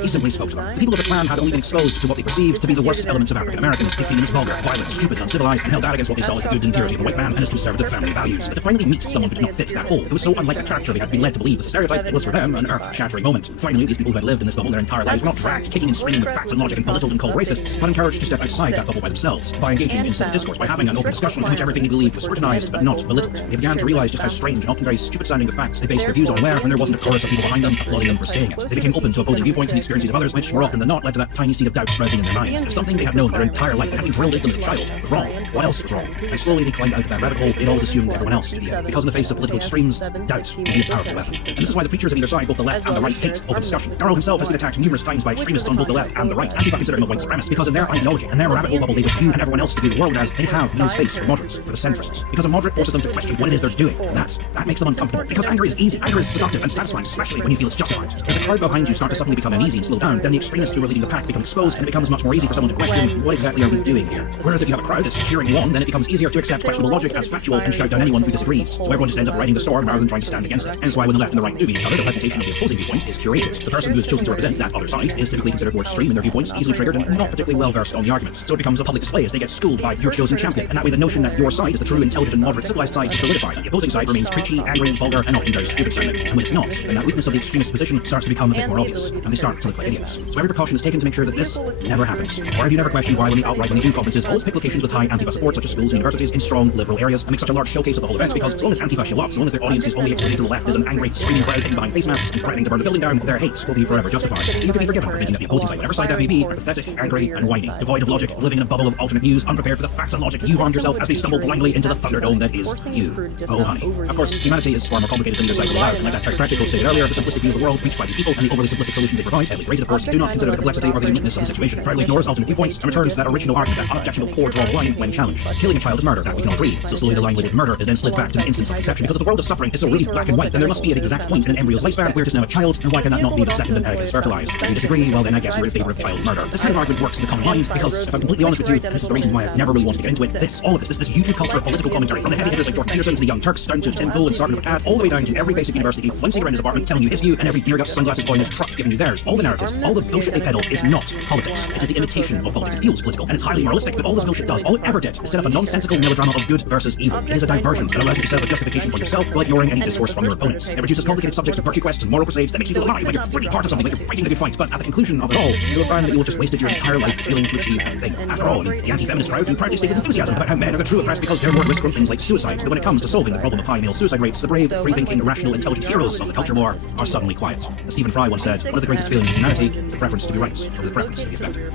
He simply spoke to them. The people of the Klan had only been exposed to what they perceived to be the worst elements of African Americans. They seemed as vulgar, violent, stupid, and uncivilized, and held out against what they saw as the good and purity of the white man and his conservative family values. But to finally meet someone who did not fit that mold, it was so unlike the character they had been led to believe was a stereotype, it was for them an earth-shattering moment. Finally, these people who had lived in this bubble their entire lives were not dragged, kicking and screaming with facts and logic and belittled and called racists, but encouraged to step outside that bubble by themselves, by engaging in civil discourse, by having an open discussion in which everything they believed was scrutinized but not belittled. They began to realize just how strange and often very stupid sounding the facts they based their views on were when there wasn't a chorus of people behind them applauding them for saying it. They became open to opposing viewpoints and experiences of others, which more often than not led to that tiny seed of doubt sprouting in their minds. Something they had known their entire life, had been drilled into them as a child, was wrong. What else was wrong? And slowly they climbed out of that rabbit hole, they'd always assumed everyone else to be it. Because in the face of political extremes, doubt can be a powerful weapon. And this is why the preachers of either side, both the left and the right, hate open discussion. Darrell himself has been attacked numerous times by extremists on both the left and the right, Antifa consider him a white supremacist, because in their ideology and their rabbit hole bubble they view and everyone else to do the world as, they have no space for moderates, for the centrists. Because a moderate forces them to question what it is they're doing, and that makes them uncomfortable. Because anger is easy, anger is seductive and satisfying, especially when you feel it's justified. If the crowd behind you start to suddenly become uneasy and slow down, then the extremists who are leading the pack become exposed, and it becomes much more easy for someone to question, what exactly are we doing here? Whereas if you have a crowd that's cheering you on, then it becomes easier to accept questionable logic as factual and shout down anyone who disagrees. So everyone just ends up riding the storm rather than trying to stand against it. And that's why when the left and the right do meet each other, the presentation of the opposing viewpoint is curated. The person who is chosen to represent that other side is typically considered more extreme in their viewpoints, easily triggered, and not particularly well versed on the arguments. So it becomes a public display as they get schooled by your chosen champion, and that way the notion that your side is the true, intelligent, and moderate, civilized side is solidified, and the opposing side remains preachy, angry, vulgar, and often very stupid sounding. And when it's not, then that weakness of the extremist position starts to become a bit more obvious, and they start to look like idiots. So every precaution is taken to make sure that this never happens. Or have you never questioned why when they do conferences, always pick locations with high Antifa support, such as schools and universities in strong liberal areas, and make such a large showcase of the whole event, because as long as Antifa show up, as long as their audience is only exposed to the left as an angry, screaming crowd hidden behind face masks and threatening to burn the building down, their hate will be forever justified. So you can be forgiven for thinking that the opposing side, whatever side that may be, are pathetic, angry, and whiny, devoid of logic, living in a bubble of alternate views, unprepared for the facts and logic. You've armed yourself as they stumble blindly into the thunderdome that is you. Oh honey. Of course, humanity is far more complicated than either side will allow, and like that practical stated earlier, the simplistic view of the world preached by the people and the overly simplistic solutions they provide, heavily rated of course, do not consider the complexity or the uniqueness of the situation, proudly ignores alternate viewpoints, and returns to that original argument, that unobjectionable core draw the line when challenged. Killing a child is murder, that we can all agree. So slowly the line labeled murder is then slid back to an instance of exception, because if the world of suffering is so really black and white, then there must be an exact point in an embryo's lifespan where it is now a child, and why can that not be the second and egg is fertilized? If you disagree, well then I guess you're in favor of child murder. This kind of argument works in the common mind, because if I'm completely honest with you, this is the reason why I've never really wanted to get into it. This YouTube culture of political commentary, from the heavy hitters like Jordan Peterson to the Young Turks, down to Tim Pool and Sergeant McCad, all the way down to every basic university geek flouncing around his apartment telling you his view, and every dear Gus sunglasses boy in his truck giving you theirs. All the narratives, all the bullshit they peddle is not politics. It is the imitation of politics. It feels political, and it's highly moralistic, but all this bullshit does, all it ever did, is set up a nonsensical melodrama of good versus evil. It is a diversion that allows you to set up a justification for yourself while ignoring any discourse from your opponents. It reduces complicated subjects to virtue quests and moral crusades that makes you feel alive, like you're really part of something, like you're fighting the good fight. But at the conclusion of it all, you'll find that you will just wasted your entire life failing to achieve anything. After all, the anti-feminist crowd do proudly state with enthusiasm about how men are the true oppressed because they're more at risk from things like suicide. But when it comes to solving the problem of high male suicide rates, the brave, free-thinking, rational, intelligent heroes of the culture war are suddenly quiet. As Stephen Fry once said, one of the greatest feelings of humanity is the preference to be right, or the preference to be effective.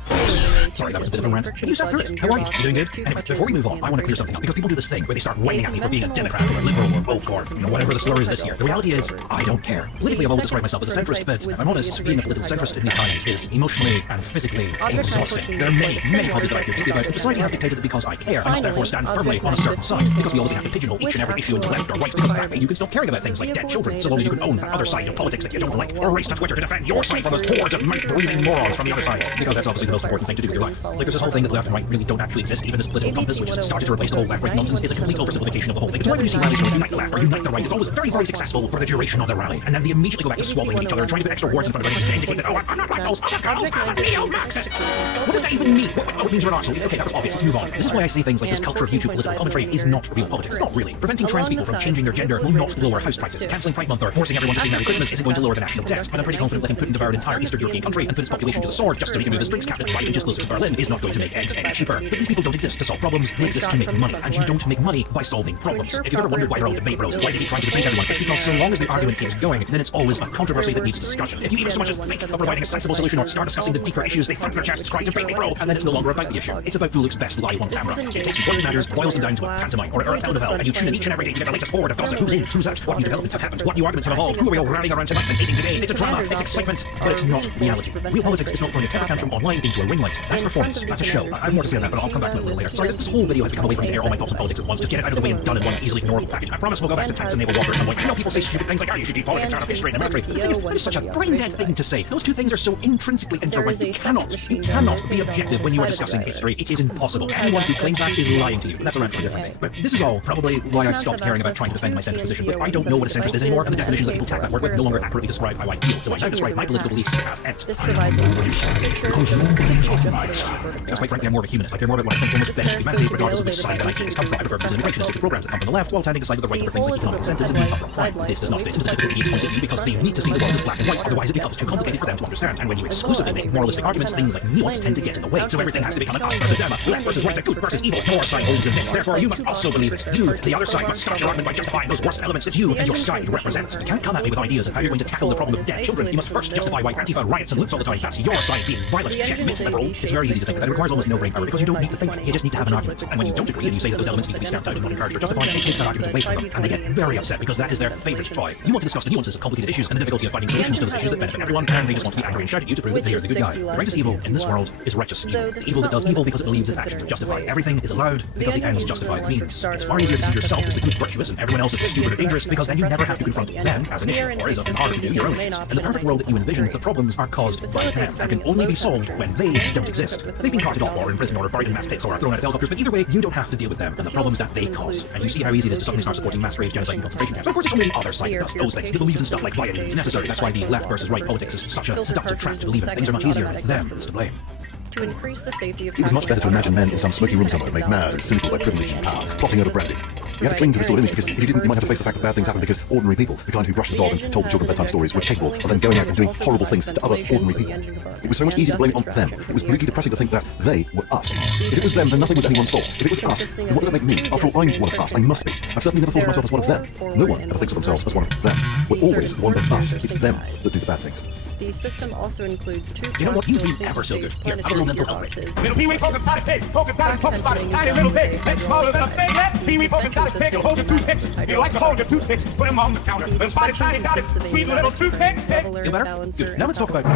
Sorry, that was a bit of a rant. But you sat through it. How are you? You doing good? Anyway, before we move on, I want to clear something up, because people do this thing where they start whining at me for being a Democrat or a liberal or woke or, whatever the slur is this year. The reality is, I don't care. Politically, I've always described myself as a centrist, but if I'm honest, being a political centrist in these times is emotionally and physically exhausting. There are many hobbies that I feel deeply about, but society has dictated that because I care, I must therefore stand firmly on a certain side, because we always have to pigeonhole each and every issue into left or right, because that way you can stop caring about things like dead children, so long as you can own that other side of politics that you don't like, or race to Twitter to defend your side from those hordes of mouth-breathing morons from the other side, because that's obviously the most important thing to do with your life. Like, there's this whole thing that left and right really don't actually exist. Even this political compass, which has started to replace the whole left-right nonsense, is a complete oversimplification of the whole thing. It's why when you see rallies go unite the left or unite the right, it's always very, very successful for the duration of the rally, and then they immediately go back to swallowing each other and trying to put extra words in front of everyone to indicate that, oh, I'm not like those, I'm neo-Marxist. What does that even mean? What means you're an arsehole? Okay, that was obvious. Let's move on. This is why I say things like this culture of YouTube political commentary is not real politics. It's not really. Preventing trans people from changing their gender will not lower house prices. Cancelling Pride Month or forcing everyone to sing Merry Christmas isn't going to lower the national debt. And I'm pretty confident letting Putin devour an entire Eastern European country and put its population to the sword just so he can move his drinks cabinet 5 inches closer to Berlin is not going to make eggs any cheaper. But these people don't exist to solve problems, they exist to make money. And you don't make money by solving problems. If you've ever wondered why they're all debate bros, why they keep trying to debate everyone, it's because so long as the argument keeps going, then it's always a controversy that needs discussion. If you even so much as think of providing a sensible solution or start discussing the deeper issues, they thump their chests, cry debate me bro, and then it's no longer about the issue. It's about who looks best live on camera. It takes important matters, boils them down to a pantomime or a telenovela, and you tune in each and every day to get the latest forward of gossip. Who's in, who's out, what new developments have happened, what new arguments have evolved, who are we all rallying around tonight and hating today. It's a drama, it's excitement, but it's not reality. Real politics is not throwing a temper tantrum online into a ring light. That's performance, that's a show. I have more to say on that, but I'll come back to it a little later. Sorry, this whole video has become a way for me to air all my thoughts on politics at once, to get it out of the way and done in one easily ignorable package. I promise we'll go back to tanks and naval warfare at some point. I know people say stupid things like, oh, you should do politics out of history and the military. The thing is, that is such a brain-dead thing to say. Those two things are so intrinsically intertwined. You cannot be objective when you are discussing history. It is impossible. Anyone who claims that is lying to you, and that's a rant for a different day. But this is all probably why I've stopped caring about trying to defend my centrist position. But I don't know what a centrist is anymore, and the definitions that people tag that word with no longer accurately describe how I feel. So I now describe my political beliefs as ent. This provides a Because quite frankly, I'm more of a humanist. I care more about what I think is best for humanity, regardless of which side that ideas come from. I prefer immigration to programs that come from the left, while standing aside with the right for things like economic incentives and come from crime. This does not fit into the typical EH point of view because they need to see the world as black and white, otherwise it becomes too complicated for them to understand. And when you exclusively make moralistic arguments, things like nuance tend to get in the way. So everything has to become an us versus them, left versus right, good versus evil. Your side holds in this. Therefore, you must also believe it. You, the other side, must start your argument by justifying those worst elements that you and your side represent. You can't come at me with ideas of how you're going to tackle the problem of dead children. You must first justify why Antifa riots and loots all the time. That's your side being violent, checkmate liberal. It's very easy to think that. It requires almost no brain power because you don't need to think. You just need to have an argument. And when you don't agree and you say that those elements need to be stamped out and not encouraged or justified, it takes that argument away from them. And they get very upset because that is their favourite toy. You want to discuss the nuances of complicated issues and the difficulty of finding solutions to those issues that benefit everyone, and they just want to be angry and shout at you to prove that they are the good guy. The greatest evil in this world is righteous evil. Evil that does evil because it believes its actions are justified. Everything is allowed because the ends justify the means. It's far easier to see yourself as the good virtuous and everyone else is stupid or dangerous because then you never have to confront them as an issue, or is often harder to do your own issues. In the perfect world that you envision, the problems are caused by them and can only be solved when they don't exist. They've been carted off or imprisoned or buried in mass pits or thrown out of helicopters, but either way, you don't have to deal with them and the problems that they cause. And you see how easy it is to suddenly start supporting mass graves, genocide, and concentration camps. But of course, it's only the other side that does those things. It believes in stuff like rioting is necessary. That's why the left versus right politics is such a seductive trap to believe in. Things are much easier and it's them that's to blame. To increase the safety of It was much better to imagine men in some smoky room somewhere made mad, cynical by privilege and power, frothing over brandy. You had to cling to this sort of image because if you didn't, you might have to face the fact that bad things happen because ordinary people, the kind who brushed the dog and told the children bedtime stories, were capable of then going out and doing horrible things to other ordinary people. It was so much easier to blame it on them. It was bleakly depressing to think that they were us. If it was them, then nothing was anyone's fault. If it was us, then what did that make me? After all, I'm one of us. I must be. I've certainly never thought of myself as one of them. No one ever thinks of themselves as one of them. We're always one of us. It's them that do the bad things. The system also includes two You know what? You've been ever so good. Here, have a little mental health break. Little pee-wee poke potted pig, poke potted poke spotted, tiny little pig, it's smaller than a pig. Let pee-wee poke potted pig, hold your toothpicks. If you like to hold your toothpicks, put them on the counter. Little spotted, tiny, dotted, sweet little toothpick. Feel better? Good. Now let's talk about the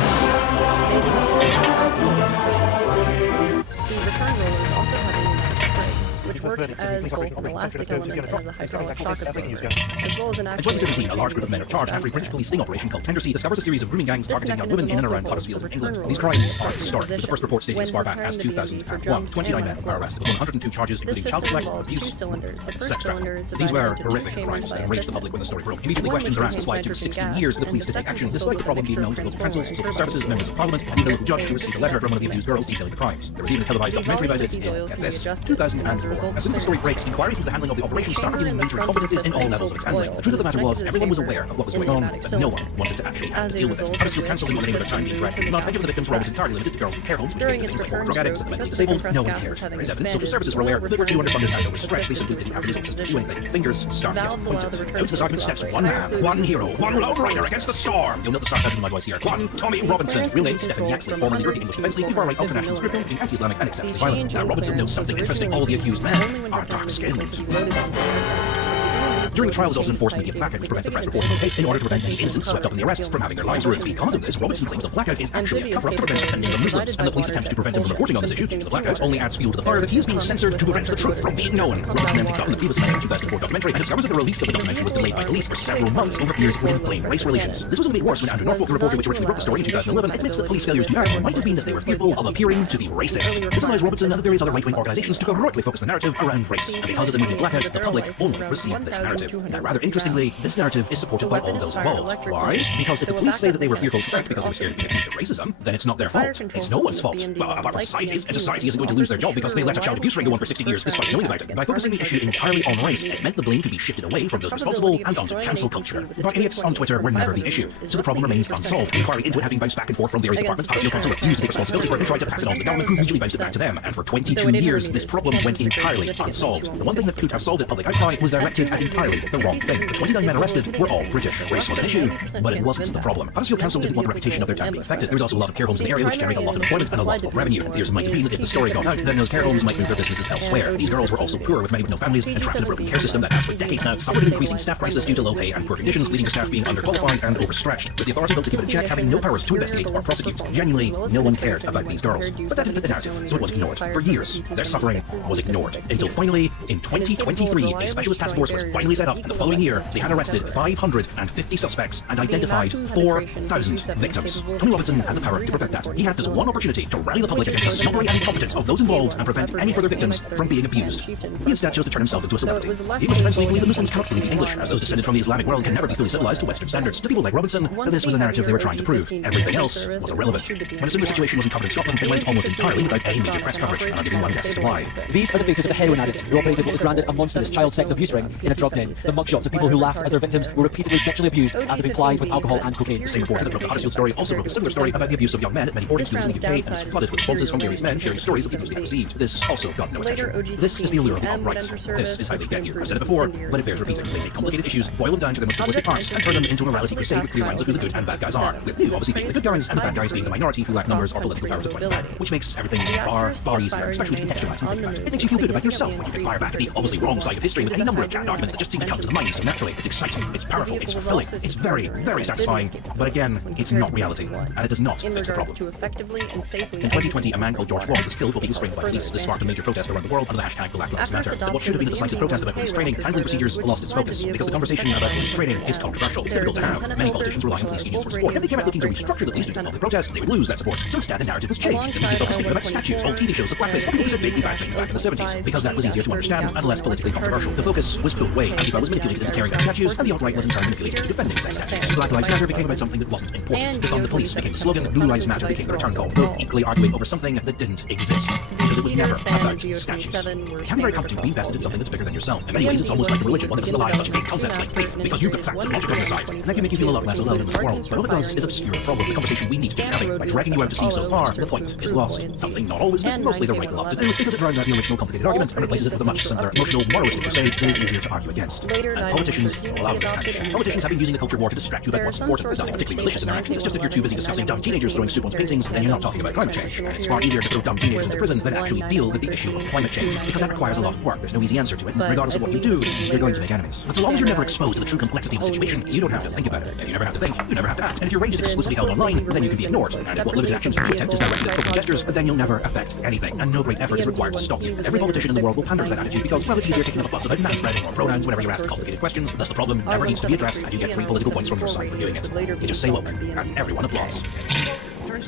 return rollers also have a pneumatic spring, which works as both an elastic element and a hydraulic shock absorber, as well as an In actuator. 2017, a large group of men are charged after a British police sting operation called Tendersea discovers a series of grooming gangs targeting young women in and around Huddersfield in England. These crimes are historic, with the first report stating as far back as 2001. 29 men were arrested with 102 charges, This including child system neglect, involves two abuse, cylinders. The first sex cylinder is trafficking. These were divided into two horrific chambers crimes by that a enraged the piston. public when the story broke. Immediately One questions which were asked as to why it took contains 16 nitrogen years for the gas, police to and the take action, second despite the filled problem with being known to mixture local councils, transformed social from services, oil. members of parliament, and even a local judge who received a letter from one of the abused girls detailing the crimes. There was even a televised The documentary volume about of it these oils in can be this, adjusted as a result 2004. As soon as the story breaks, inquiries into the handling of the operation start revealing major incompetencies in all levels of its handling. The truth of the matter was, everyone was aware of what was going on, but no one wanted to actually have to deal with it. Huddersfield Council knew the name of their time being threatened, not given the victims were almost entirely limited to girls in care homes, which included things like former drug addicts and mentally disabled. No one cared. There is evidence social services were aware that they were too underfunded and overstretched. They simply didn't have the resources to do anything. Fingers start to get pointed. Out to this argument steps one man, one hero, one lone rider against the storm. You'll note the sarcasm in my voice here. One Tommy Robinson, real name Stephen Yaxley, former leader of the English Defence League, far-right ultranational group, being anti-Islamic and exceptionally violent. Now Robinson knows something interesting. All the accused men are dark-skinned. During the trial, was also enforced media blackout, which prevents the press reporting the case in order to prevent any innocents swept up in the arrests from having their lives ruined. Because of this, Robinson claims the blackout is actually a cover-up to prevent offending the Muslims, and the police attempt to prevent him from reporting on this issue due to the blackout only adds fuel to the fire that he is being censored to prevent the truth from being known. Robinson then picks up in the previously mentioned 2004 documentary and discovers that the release of the documentary was delayed by police for several months over fears of inflamed race relations. This was only made worse when Andrew Norfolk, the reporter which originally wrote the story in 2011, admits that police failures to act might have been that they were fearful of appearing to be racist. This allows Robinson and the various other right-wing organizations to heroically focus the narrative around race, and because of the media blackout, the public only received this narrative. Now, rather interestingly, this narrative is supported by all those involved. Why? Because if the police say that they were fearful to act because they were scared to get racism, then it's not their fault. It's no one's fault. Well, apart from society, and society isn't going to lose their job because they let a child abuse ring go on for 60 years despite knowing about it. By focusing the issue entirely on race, it meant the blame could be shifted away from those responsible and onto cancel culture. But idiots on Twitter were never the issue, so the problem remains unsolved. The inquiry into it having bounced back and forth from various departments, Huddersfield Council refused to take responsibility for it and tried to pass it on to the government, who usually bounced it back to them. And for 22 years, this problem went entirely unsolved. The one thing that could have solved it, public outcry, was directed at entirely the wrong thing. The 29 men arrested were all British. Race was an issue, but it wasn't the problem. Huddersfield Council didn't want the reputation of their town being affected. There was also a lot of care homes in the area which generate a lot of employment and a lot of revenue. Fears might have been that if the story got out, then those care homes might move their businesses elsewhere. These girls were also poor, with many with no families, and trapped in a broken care system that has for decades now suffered an increasing staff crisis due to low pay and poor conditions, leading to staff being underqualified and overstretched. With the authority built to keep it in check, having no powers to investigate or prosecute, genuinely, no one cared about these girls. But that didn't fit the narrative, so it was ignored. For years, their suffering was ignored. Until finally, in 2023, a specialist task force was finally set up, and the following year, they had arrested 550 suspects and identified 4,000 victims. Tony Robinson had the power to prevent that. He had this one opportunity to rally the public against the snobbery and incompetence of those involved and prevent any further victims from being abused. He instead chose to turn himself into a celebrity. The English Defence League believed that Muslims cannot fully be English, as those descended from the Islamic world can never be fully civilized to Western standards. To people like Robinson, this was the narrative they were trying to prove. Everything else was irrelevant. When a similar situation was uncovered in Scotland, it went almost entirely without any major press coverage, and I'll give you one guess why. These are the faces of the heroin addicts who operated what was branded a monstrous child sex abuse ring in a drug den. The mugshots of people who laughed as their victims were repeatedly sexually abused after being plied with alcohol and cocaine. The same reporter that broke the Huddersfield story also broke a similar story about the abuse of young men at many boarding schools in the UK, and is flooded with responses from various men sharing stories of the abuse they received. This also got no attention. This is the allure of the alt-right. This is how they get you. I've said it before, but it bears repeating. They take complicated issues, boil them down to their most simplistic parts, and turn them into a morality crusade with clear lines of who the good and bad guys are. With you, obviously, being the good guys and the bad guys being the minority who lack numbers or political power to fight back, which makes everything far, far easier, especially to contextualize and think about it. It makes you feel good about yourself when you can fire back at the obviously wrong side of history with any number of canned arguments that just seem to come to the mind so naturally. It's exciting, it's powerful, it's fulfilling, it's very, very satisfying, but again, it's not reality, and it does not fix the problem. In 2020, a man called George Wall was killed while he was trained by police. This sparked a major protest around the world under the hashtag Black Lives Matter. But what should have been a decisive protest about police training, handling procedures lost its focus, because the conversation about police training is controversial. It's difficult to have. Many politicians rely on police unions for support. If they came out looking to restructure the police to public protest, they would lose that support. So instead, the narrative has changed. The media focused about statues, old TV shows, the blackface, people who said vaguely bad things back in the 70s, because that was easier to understand and less politically controversial. The focus was pulled away. Antifa was manipulated into tearing down statues, and the alt-right was in turn manipulated into defending said statues. Black Lives Matter became about something that wasn't important. Defund the police became the slogan. Blue Lives Matter became the return call. Both equally arguing over something that didn't exist. Because it was never about statues. It can be very comforting to be invested in something that's bigger than yourself. In many ways, it's almost like a religion, one that doesn't rely on such a big concept like faith, because you've got facts and logic on your side. And that can make you feel a lot less alone in this world. But all it does is obscure a problem, the conversation we need to be having. By dragging you out to see so far, the point is lost. Something not always, but mostly the right love to do, because it drives out the original complicated argument and replaces it with a much simpler, emotional, moralistic crusade that is easier to argue against. And politicians allow this hash. Politicians have been using the culture war to distract you about what's important. There's nothing particularly malicious in their actions. It's just if you're too busy discussing dumb teenagers throwing soup onto paintings, then you're not talking about climate change. And it's far easier to throw dumb teenagers into prison than actually deal with the issue of climate change, because that requires a lot of work. There's no easy answer to it. And regardless of what you do, you're going to make enemies. But so long as you're never exposed to the true complexity of the situation, you don't have to think about it. If you never have to think, you never have to act. And if your rage is exclusively held online, then you can be ignored. And if what limited actions you attempt is directed at token gestures, then you'll never affect anything. And no great effort is required to stop you. Every politician in the world will pander to that attitude because, well, it's easier taking up a fuss about manspreading or pronouns whenever you're asked complicated questions. Thus the problem never needs to be addressed, and you get free political points from your side for doing it. You just say look, and everyone applauds.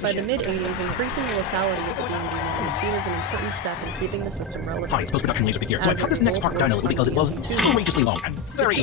By the mid-80s, increasing lethality of the seen as an important step in keeping the system relevant. Hi, it's post-production LazerPig here. So I cut this next part down a little because it was outrageously long and very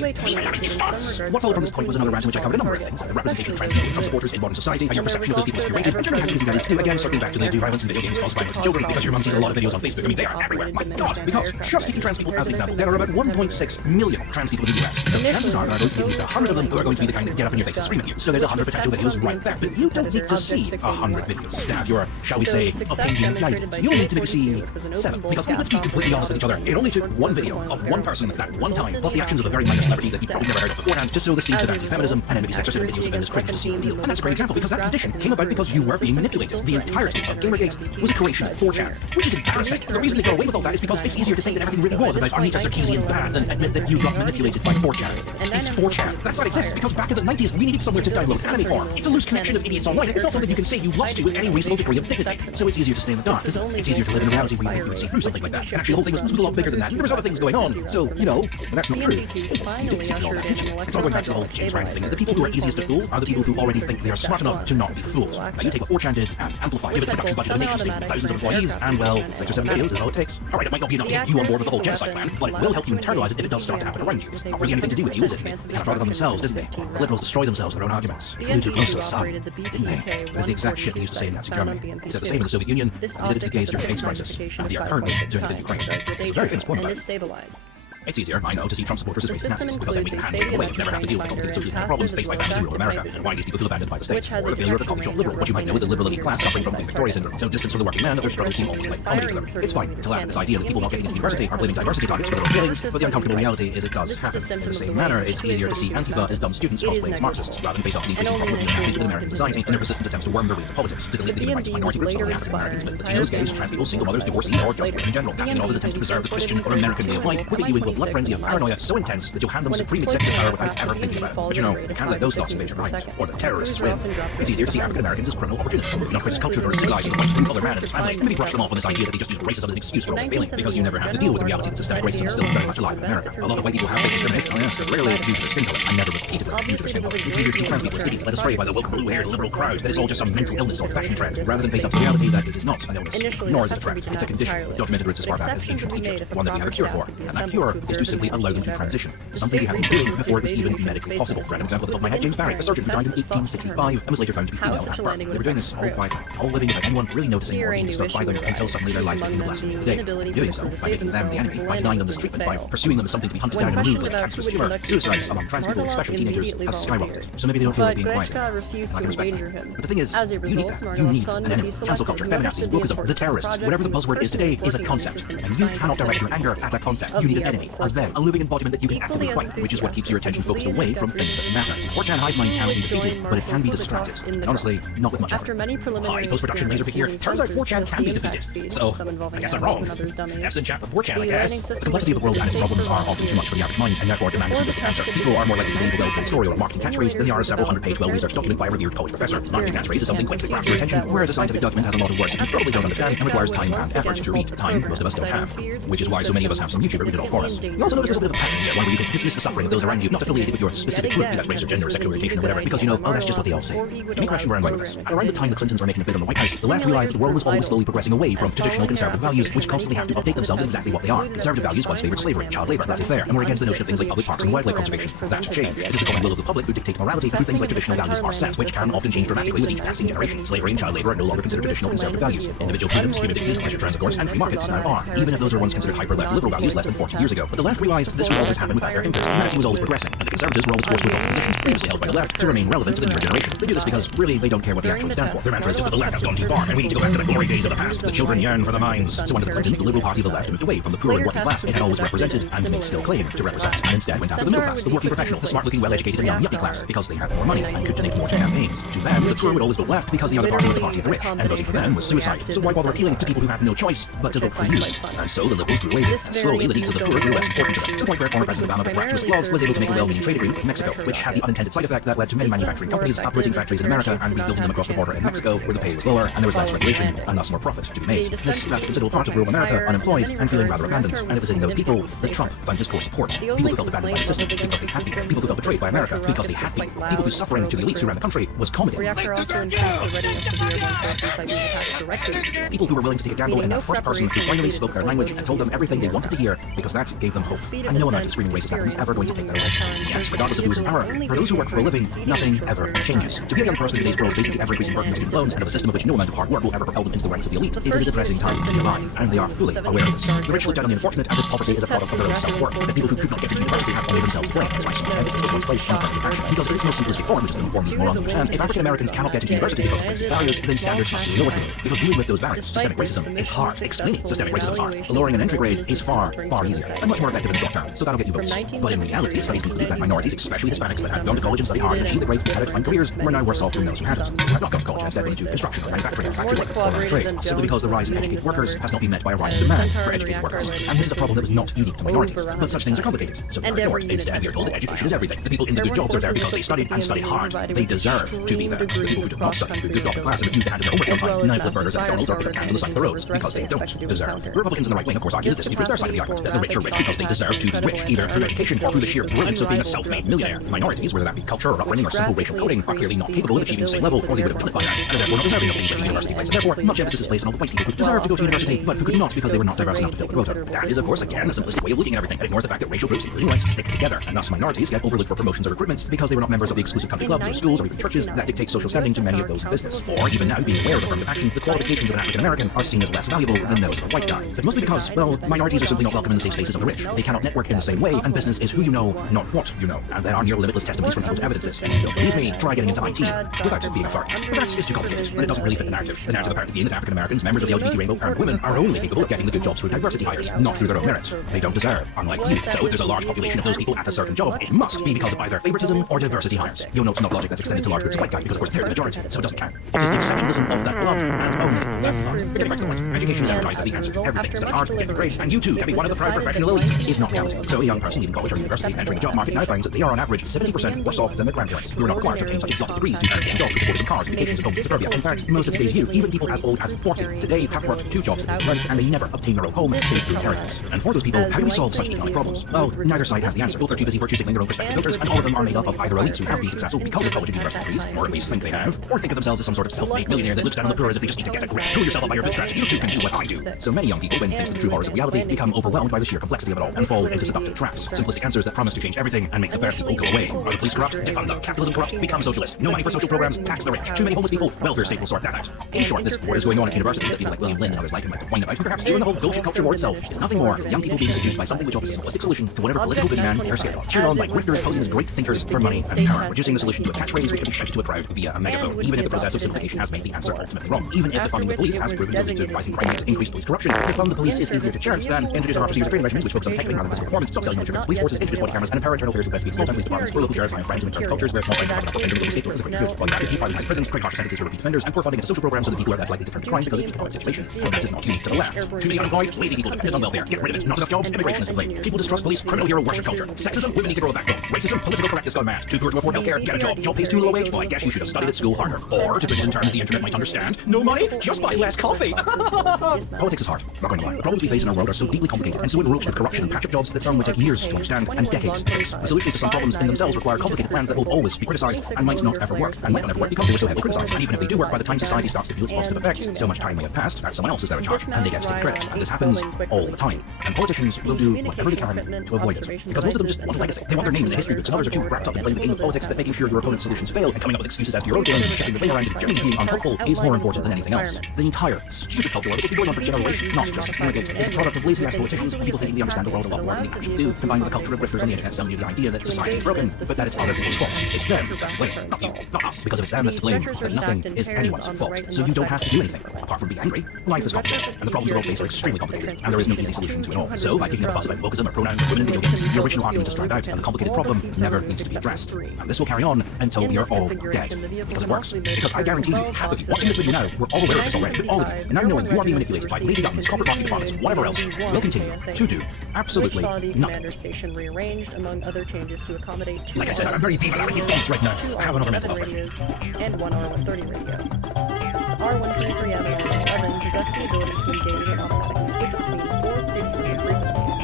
What followed from this point was another rant in which I covered a number of things, the representation of trans people and Trump supporters in modern society, how your perception of those people is curated, and generally how easy that is to do. Again, circling back to the do violence in video games cause violence to children, because your mum sees a lot of videos on Facebook. I mean, they are everywhere. My God! Because, just taking trans people as an example, there are about 1.6 million trans people in the US. So chances are there are going to be at least 100 of them who are going to be the kind that get up in your face and scream at you. So there's 100 potential videos right there. But you don't need to see 100 videos to have your, shall we say, opinion guided. You'll need to maybe see 7. Because let's be completely honest with each other, it only took one video of one person at that one time, plus the actions of a very minor celebrity that you probably never heard of beforehand, to sow the seeds of anti-feminism, and then maybe 6 or 7 videos of them as cringe to see the deal. And that's a great example, because that condition came about because you were being manipulated. The entirety of Gamergate was a creation of 4chan, which is embarrassing. The reason they got away with all that is because it's easier to think that everything really was about Anita Sarkeesian bad than admit that you got manipulated by 4chan. It's 4chan. That's not exists, because back in the 90s, we needed somewhere to download anime porn. It's a loose connection of idiots online. It's not something you can say you lost to with any reasonable degree of dignity. So it's easier to stay in the dark. It's easier to live in a reality where you would see through something like that. And actually, the whole thing was a lot bigger than that. There was other things going on. So, you know, that's not true. It's all going back to the whole James Ryan thing. The people who are easiest to fool are the people who already think they are smart enough to not be fooled. Now, you take what 4chan did and amplify, give it a production budget of a nation state, thousands of employees, and well, 6 or 7 videos is all it takes. Alright, it might not be enough to get you on board with the whole genocide plan, but it will help you internalize it if it does start to happen around you. It's not really anything to do with you, is it? They have brought it on themselves, didn't they? The liberals destroyed themselves with their own arguments. They flew too close to the sun, didn't they? That's the exact shit they used to say in Nazi Germany. They said the same in the Soviet Union, and they did it to the gays during the AIDS crisis, and they are currently doing it in Ukraine. It's a very famous point about it. It's easier, I know, to see Trump supporters as racist Nazis, because then we can hand take away, never have to deal with the complicated social problems faced by families in rural America, and why these people feel abandoned by the state, or the failure of the cultural liberal. What you might know is the liberal elite class suffering from Victoria syndrome, so distant from the working man that their struggles seem almost like comedy to them. It's fine to laugh at this idea that people not getting into university are blaming diversity targets for their own feelings, but the uncomfortable reality is it does happen. In the same manner, it's easier to see Antifa as dumb students cosplaying as Marxists, rather than face off the increasing problem of being Nazis within American society and their persistent attempts to worm their way into politics, to delete the human rights of minority groups, not only African Americans, but Latinos, gays, trans people, single mothers, divorcees, or just women in general, passing in all these attempts to preserve the Christian or American way of life, whipping you into a blood frenzy of paranoia so intense that you'll hand them supreme executive power without ever thinking about it. But you know, you can't let those thoughts invade your mind, or the terrorists win. It's easier to see African Americans as criminal opportunists, not criticized culture or civilizing white blue-collar man and his family, and maybe brush them off on this idea that they just use racism as an excuse for all their failing, because you never have to deal with the reality that systemic racism is still very much alive in America. A lot of white people have racial discrimination, oh yes, but rarely due to their skin color, and never repeatedly due to their skin color. It's easier to see trans people as idiots led astray by the woke blue-haired liberal crowd that it's all just some mental illness or fashion trend, rather than face up to the reality that it is not an illness, nor is it a threat. It's a condition, documented roots as far back as ancient Egypt, one that we have a cure for, and that cure is to simply allow them to transition, something we have been doing before it was even medically possible. For an example, at the top of my head, James Barry, a surgeon who died in 1865 and was later found to be female at birth. They were doing this all quietly, all living without anyone really noticing or even stuck by them until suddenly their life became the blasphemy of the day. Doing so, by making them the enemy, by denying them this treatment, by pursuing them as something to be hunted down and removed like a cancerous tumor, suicides among trans people, especially teenagers, has skyrocketed. So maybe they don't feel like being quiet. And I can respect that. But the thing is, you need that. You need an enemy. Cancel culture, feminazis, wokeism, the terrorists, whatever the buzzword is today, is a concept. And you cannot direct your anger at a concept. You need an enemy, or them, a living embodiment that you can actively fight, which is what keeps your attention focused away from things that matter. 4chan hive mind can't be defeated, but it can be distracted. And honestly, not with much effort. Hi, post-production LazerPig here. Turns out 4chan can be defeated. So, I guess I'm wrong. F's in chat with 4chan, I guess. The complexity of the world and its problems are often too much for the average mind, and therefore demand a simplistic answer. People are more likely to believe a well-told story or a marketing catchphrase than they are a several hundred-page well-researched document by a revered college professor. A marketing catchphrase is something quick to grasp your attention, whereas a scientific document has a lot of words that you probably don't understand and requires time and effort to read. Time most of us don't have, which is why so many of us have some YouTuber who did it all for us. You also notice there's a bit of a pattern here, one where you can dismiss the suffering of those around you, not affiliated with your specific group, be that race or gender or sexual orientation or whatever, because you know, oh, that's just what they all say. Let me question where I'm going with this. Around the time the Clintons were making a bid on the White House, the left realized that the world was always slowly progressing away from traditional conservative values, which constantly have to update themselves in exactly what they are. Conservative values once favored slavery, child labor, laissez-faire, and were against the notion of things like public parks and wildlife conservation. That changed. It is the common will of the public who dictate morality through things like traditional values are set, which can often change dramatically with each passing generation. Slavery and child labor are no longer considered traditional conservative values. Individual freedoms, human dignity, pleasure transports, and free markets now are, even if those are once considered hyper-left liberal values less than 40 years ago. But the left realized this would always happen without their input. Humanity was always progressing, and the conservatives were always forced to adopt positions previously held by the left to remain relevant to the newer generation. They do this because, really, they don't care what they actually stand for. Their mantra is just that the left has gone too far, and we need to go back to the glory days of the past. The children yearn for the mines. So under the Clintons, the liberal party of the left moved away from the poor and working class it had always represented, and may still claim to represent, and instead went after the middle class, the working professional, the smart-looking, well-educated, and young yuppie class, because they had more money and could donate more to campaigns. To them, the poor would always vote left because the other party was the party of the rich, and voting for them was suicide. So why bother appealing to people who had no choice but to vote for you? And so the liberals grew away, and slowly the needs of the poor grew less important to them, to the point where former President Obama, by miraculous clause, was able to make a well-meaning trade agreement with Mexico, which had the unintended side effect that led to many manufacturing companies uprooting factories in America and rebuilding them across the border in Mexico, where the pay was lower and there was less regulation and thus more profit to be made. This left a considerable part of rural America unemployed and feeling rather abandoned, and it was in those people that Trump found his core support. People who felt abandoned by the system because they had been, people who felt betrayed by America because they had been, people whose suffering to the elites who ran the country was comedy. Reactor also ensures the readiness of the airborne forces that we attack directly. People who were willing to take a gamble in that first person who finally spoke their language and told them everything they wanted to hear because that gave them hope. And no amount of screaming racist happens ever going to take that away. Yes, regardless of who is in power, for those who work for a living, nothing ever changes. To be a young person in today's world facing the ever-increasing burden of student loans and of a system of which no amount of hard work will ever propel them into the ranks of the elite, it is a depressing time to be alive, and they are fully aware of this. The rich look down on the unfortunate as if poverty is a product of their own self-worth. The people who could not get to university have only themselves to blame. That's why so many emphasis was placed on affirmative action, because it is no simplistic form which is to inform these morons understand. If African Americans cannot get into university because of racist barriers, then standards must be lowered. Because dealing with those barriers, systemic racism, is hard. Explaining systemic racism is hard. Lowering an entry grade is far, far easier and much more effective in the short term, so that'll get you votes. But in reality, studies conclude that minorities, especially Hispanics that had gone to college and studied hard and achieved the grades decided to find careers, were now worse off than those who hadn't. Who had not gone to college and instead went into construction or manufacturing or factory work or trade, simply because the rise in educated workers has not been met by a rise in demand for educated workers. And this is a problem that was not unique to minorities. But such things are complicated, so they're ignored. Instead, we are told that education is everything. The people in the good jobs are there because they studied and studied hard. They deserve to be there. The people who did not study, who did not class and refused to hand in their homework on time, now flip burgers at McDonald's or pick up cans on the side of the roads because they don't deserve. Republicans on the right wing, of course, argue that this improves their side of the argument, that the rich are rich because they deserve to be rich, either through education or through the sheer brilliance of being a self-made millionaire. Minorities, whether that be culture or upbringing or simple racial coding, are clearly not capable of achieving the same level, or they would have done it by now, and are therefore not deserving of things like the university place. Therefore, much emphasis is placed on all the white people who deserve to go to university, but who could not because they were not diverse enough to fill the quota. That is, of course, again, a simplistic way of looking at everything. It ignores the fact that racial groups and rights stick together, and thus minorities get overlooked for promotions or recruitments because they were not members of the exclusive country clubs or schools or even churches that dictate social standing to many of those in business. Or even now, being aware of affirmative action, the qualifications of an African American are seen as less valuable than those of a white guy. But mostly because, well, minorities are simply not welcome in the safe spaces of the rich. They cannot network in the same way, and business is who you know, not what you know. And there are near limitless testimonies from people to evidence this. And if you don't believe me, try getting into IT without being a furry. But that is too complicated, and it doesn't really fit the narrative. The narrative apparently being that African Americans, members of the LGBT rainbow, and women are only capable of getting the good jobs through diversity hires, not through their own merit. They don't deserve, unlike you. So if there's a large population of those people at a certain job, it must be because of either favoritism or diversity hires. You'll note not logic that's extended to large groups of white guys because of course they're the majority, so it doesn't count. It is the exceptionalism of that blood and only that blood. But getting back to the point, education is advertised as the answer to everything. Study hard, get the grades, and you too can be one of the proud professional elites is not reality. So a young person leaving college or university entering the job market now finds that they are on average 70% worse off than their grandparents, who are not required to obtain such exotic degrees to earn jobs with affordable cars, vacations, and homes in suburbia. In fact, most of today's youth, even people as old as 40, today have worked 2 jobs at rent and they never obtain their own home save through inheritance. And for those people, how do we solve such economic problems? Well, neither side has the answer. Both are too busy virtue signaling their own perspective filters, and all of them are made up of either elites who have been successful because of college and university degrees, or at least think they have, or think of themselves as some sort of self-made millionaire that looks down on the poor as if they just need to get a grip. Pull yourself up by your bootstraps. You too can do what I do. So many young people, when faced with the true horrors of reality, become overwhelmed by the sheer complexity of it all and fall into seductive traps. Simplistic answers that promise to change everything and make the bad people go away. Are the police corrupt? Defund them. Capitalism corrupt? Become socialist. No money for social programs? Tax the rich. Too many homeless people? Welfare state will sort that out. In short, this is what is going on at universities that people like William Lynn and others like him like to whine about, and perhaps even the whole bullshit culture war itself is nothing more young people being seduced by something which offers a simplistic solution to whatever political boogeyman they're scared of. Cheered on by grifters posing as great thinkers for money and power, reducing the solution to a catchphrase which can be shouted to a crowd via a megaphone, even if the process of simplification has made the answer ultimately wrong. Even if the funding of the police has proven to lead to rising crime rates, increased police corruption, to fund the police is easier to church than introduce our procedures training regimens which focus on technical rather than physical performance, stop selling military police forces, introduce body cameras, and empower internal affairs to investigate small-time police departments or local sheriffs and friends in internal cultures where small fights are not the state to the good, while keep privatized prisons, create harsher sentences for repeat offenders, and pour funding into social programs so that people are less likely to turn to crime because of economic situations. And that is not unique to the left. Too many unemployed, lazy people dependent on welfare. Get rid of it. Not enough jobs, immigration is in play. People distrust police, criminal hero worship culture. Sexism, women need to grow a backbone. Racism, political correctness gone mad. Too poor to afford healthcare, get a job. Job pays too low a wage, well I guess you should have studied at school harder. Or, to put it in terms the internet might understand, no money, just buy less coffee. Politics is hard, not going to lie. The problems we face in our world are so deeply complicated and so enriched with corruption and patch-up jobs that some would take years to understand and decades to fix. The solutions to some problems in themselves require complicated plans that will always be criticized and might not ever work. And might not ever work because they were so heavily criticized. And even if they do work, by the time society starts to feel its positive effects, so much time may have passed that someone else is there in charge and they get to take credit. And this happens all the time. And politicians will do whatever they can to avoid it. Because most of them just want a legacy. They want their name in the history books, and others are too wrapped up in playing the game of politics that making sure your opponent's solutions fail and coming up with excuses as to your own game and shifting the blame around and generally being unhelpful is more important than anything else. The entire stupid culture war that has been going on for generations, not just a decade, is a product of lazy ass politicians and people thinking they understand the world a lot more than they actually do, combined with the culture of grifters on the internet selling you the idea that society is broken, but that it's other people's fault. It's them that's to blame, not you, not us, because if it's them that's to blame, then nothing is anyone's fault. So you don't have to do anything, apart from be angry. Life is complicated, and the problems we all face are extremely complicated, and there is no easy solution to it all. So by kicking up a fuss about wokeism or pronouns or women in video games, your original argument is drowned out, and the complicated problem never needs to be addressed. And this will carry on until we are all dead. Because it works. Because I guarantee you, half of you watching this video now, we're all aware of this already, but all of you, and now knowing you are being manipulated by lazy governments, corporate marketing departments, whatever else, will continue to do Absolutely which saw the nothing. commander's station rearranged, among other changes to accommodate two Like I said, I'm very viva la response right now. I have another mental health radios and one R130 radio. The R123M and R111 possess the ability to engage and automatically switch between 4 pre-programmed frequencies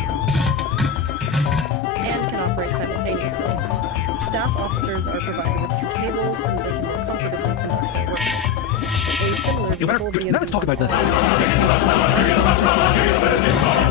and can operate simultaneously. Staff officers are provided with 2 tables so that they can more comfortably conduct their work. A similar vehicle being Now let's talk about the...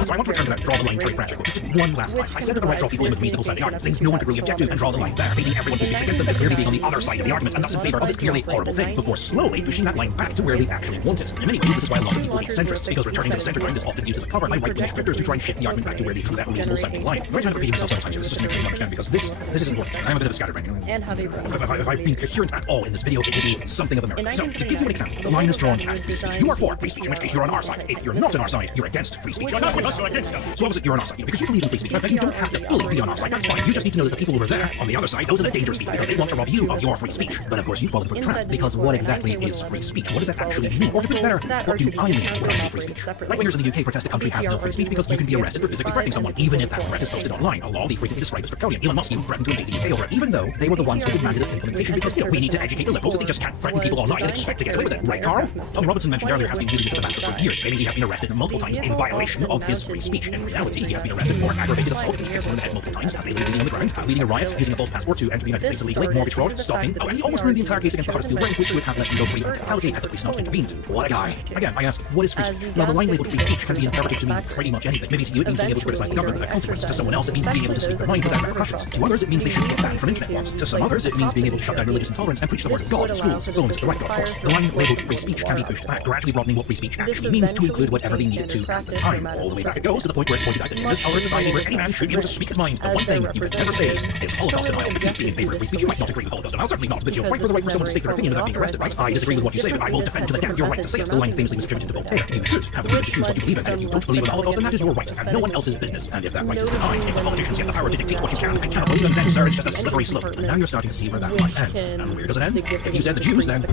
So I want to return to that draw the line Terry Pratchett quote. Just one last line. I said that the right draw people in with reasonable side of the arguments, things no one could really object to, and draw the line there, making everyone who speaks against them as clearly being on the other side of the argument, and thus in favour of this clearly horrible thing, before slowly pushing that line back to where they actually want it. In many ways, this is why a lot of people hate centrists, because returning to the centre ground is often used as a cover by right-wing scripters to try and shift the argument back to where they drew that reasonable sounding line. I'm going to repeat myself sometimes here, this is just to make sure you understand, because this is important. I'm a bit of a scatterbrain. and how they run. If I've been coherent at all in this video, it will be something of a miracle. So, to give you an example, the line is drawn at free speech. You are for free speech, in which case you're on our side. If you're not on our side, you're against free speech. You're not with us, you're against us. So opposite, you're on our side. Because you believe in free speech, but you don't have to fully be on our side. That's fine. You just need to know that the people over there, on the other side, those are the dangerous people, because they want to rob you of your free speech. But of course, you fall into a trap, because what exactly is free speech? What does that actually mean? Or to put it better, what do I mean when I say free speech? Right-wingers in the UK protest the country has no free speech because you can be arrested for physically threatening someone, even if that threat is posted online, a law they frequently describe as draconian. Elon Musk even threatened to invade the UK over it, even though they were the ones who demanded its implementation, because, we need to educate the liberals, so they just can't threaten people online and expect to get away with it. Right, Carl? Tom Robertson mentioned earlier has been using this as a mantra for years, claiming he has been arrested multiple times in violation of his free speech. In reality, he has been arrested for aggravated assault, hit someone in the head multiple times as they lay bleeding on the ground, leading a riot, using a false passport to enter the United States illegally, mortgage fraud, stalking, and he almost ruined the entire case against the Huddersfield Ring, which would have let him go free with brutality had the police not intervened. What a guy. Again, I ask, what is free speech? Well, the line labeled free speech can be interpreted to mean pretty much anything. Maybe to you it means being able to criticize the government without consequence. To someone else it means being able to speak their mind without repercussions. To others it means they should get banned from internet forums. To some others it means being able to shut down religious intolerance and preach the word of God in schools. So on is the right God, of course. The line labeled free speech can be pushed back, gradually broadening what free speech actually means to include whatever they need it to at the time. All the way back it goes to the point where it pointed out that in this tolerant society where any man should be able to speak his mind, the one thing you could never say is Holocaust denial. If you be in favour of free speech, you might not agree with Holocaust denial, certainly not, but you'll fight for the right for someone to state their opinion without being arrested, right? I disagree with what you say, but I will defend to the death your right to say it. The line famously was attributed to Voltaire. You should have the freedom to choose what you believe in, and if you don't believe in the Holocaust, then that is your right, and no one else's business. And if that right is denied, if the politicians get the power to dictate what you can and cannot believe in, then sir, it's just a slippery slope. And now you're starting to see where that line ends. And where does it end? If you said the Jews, then...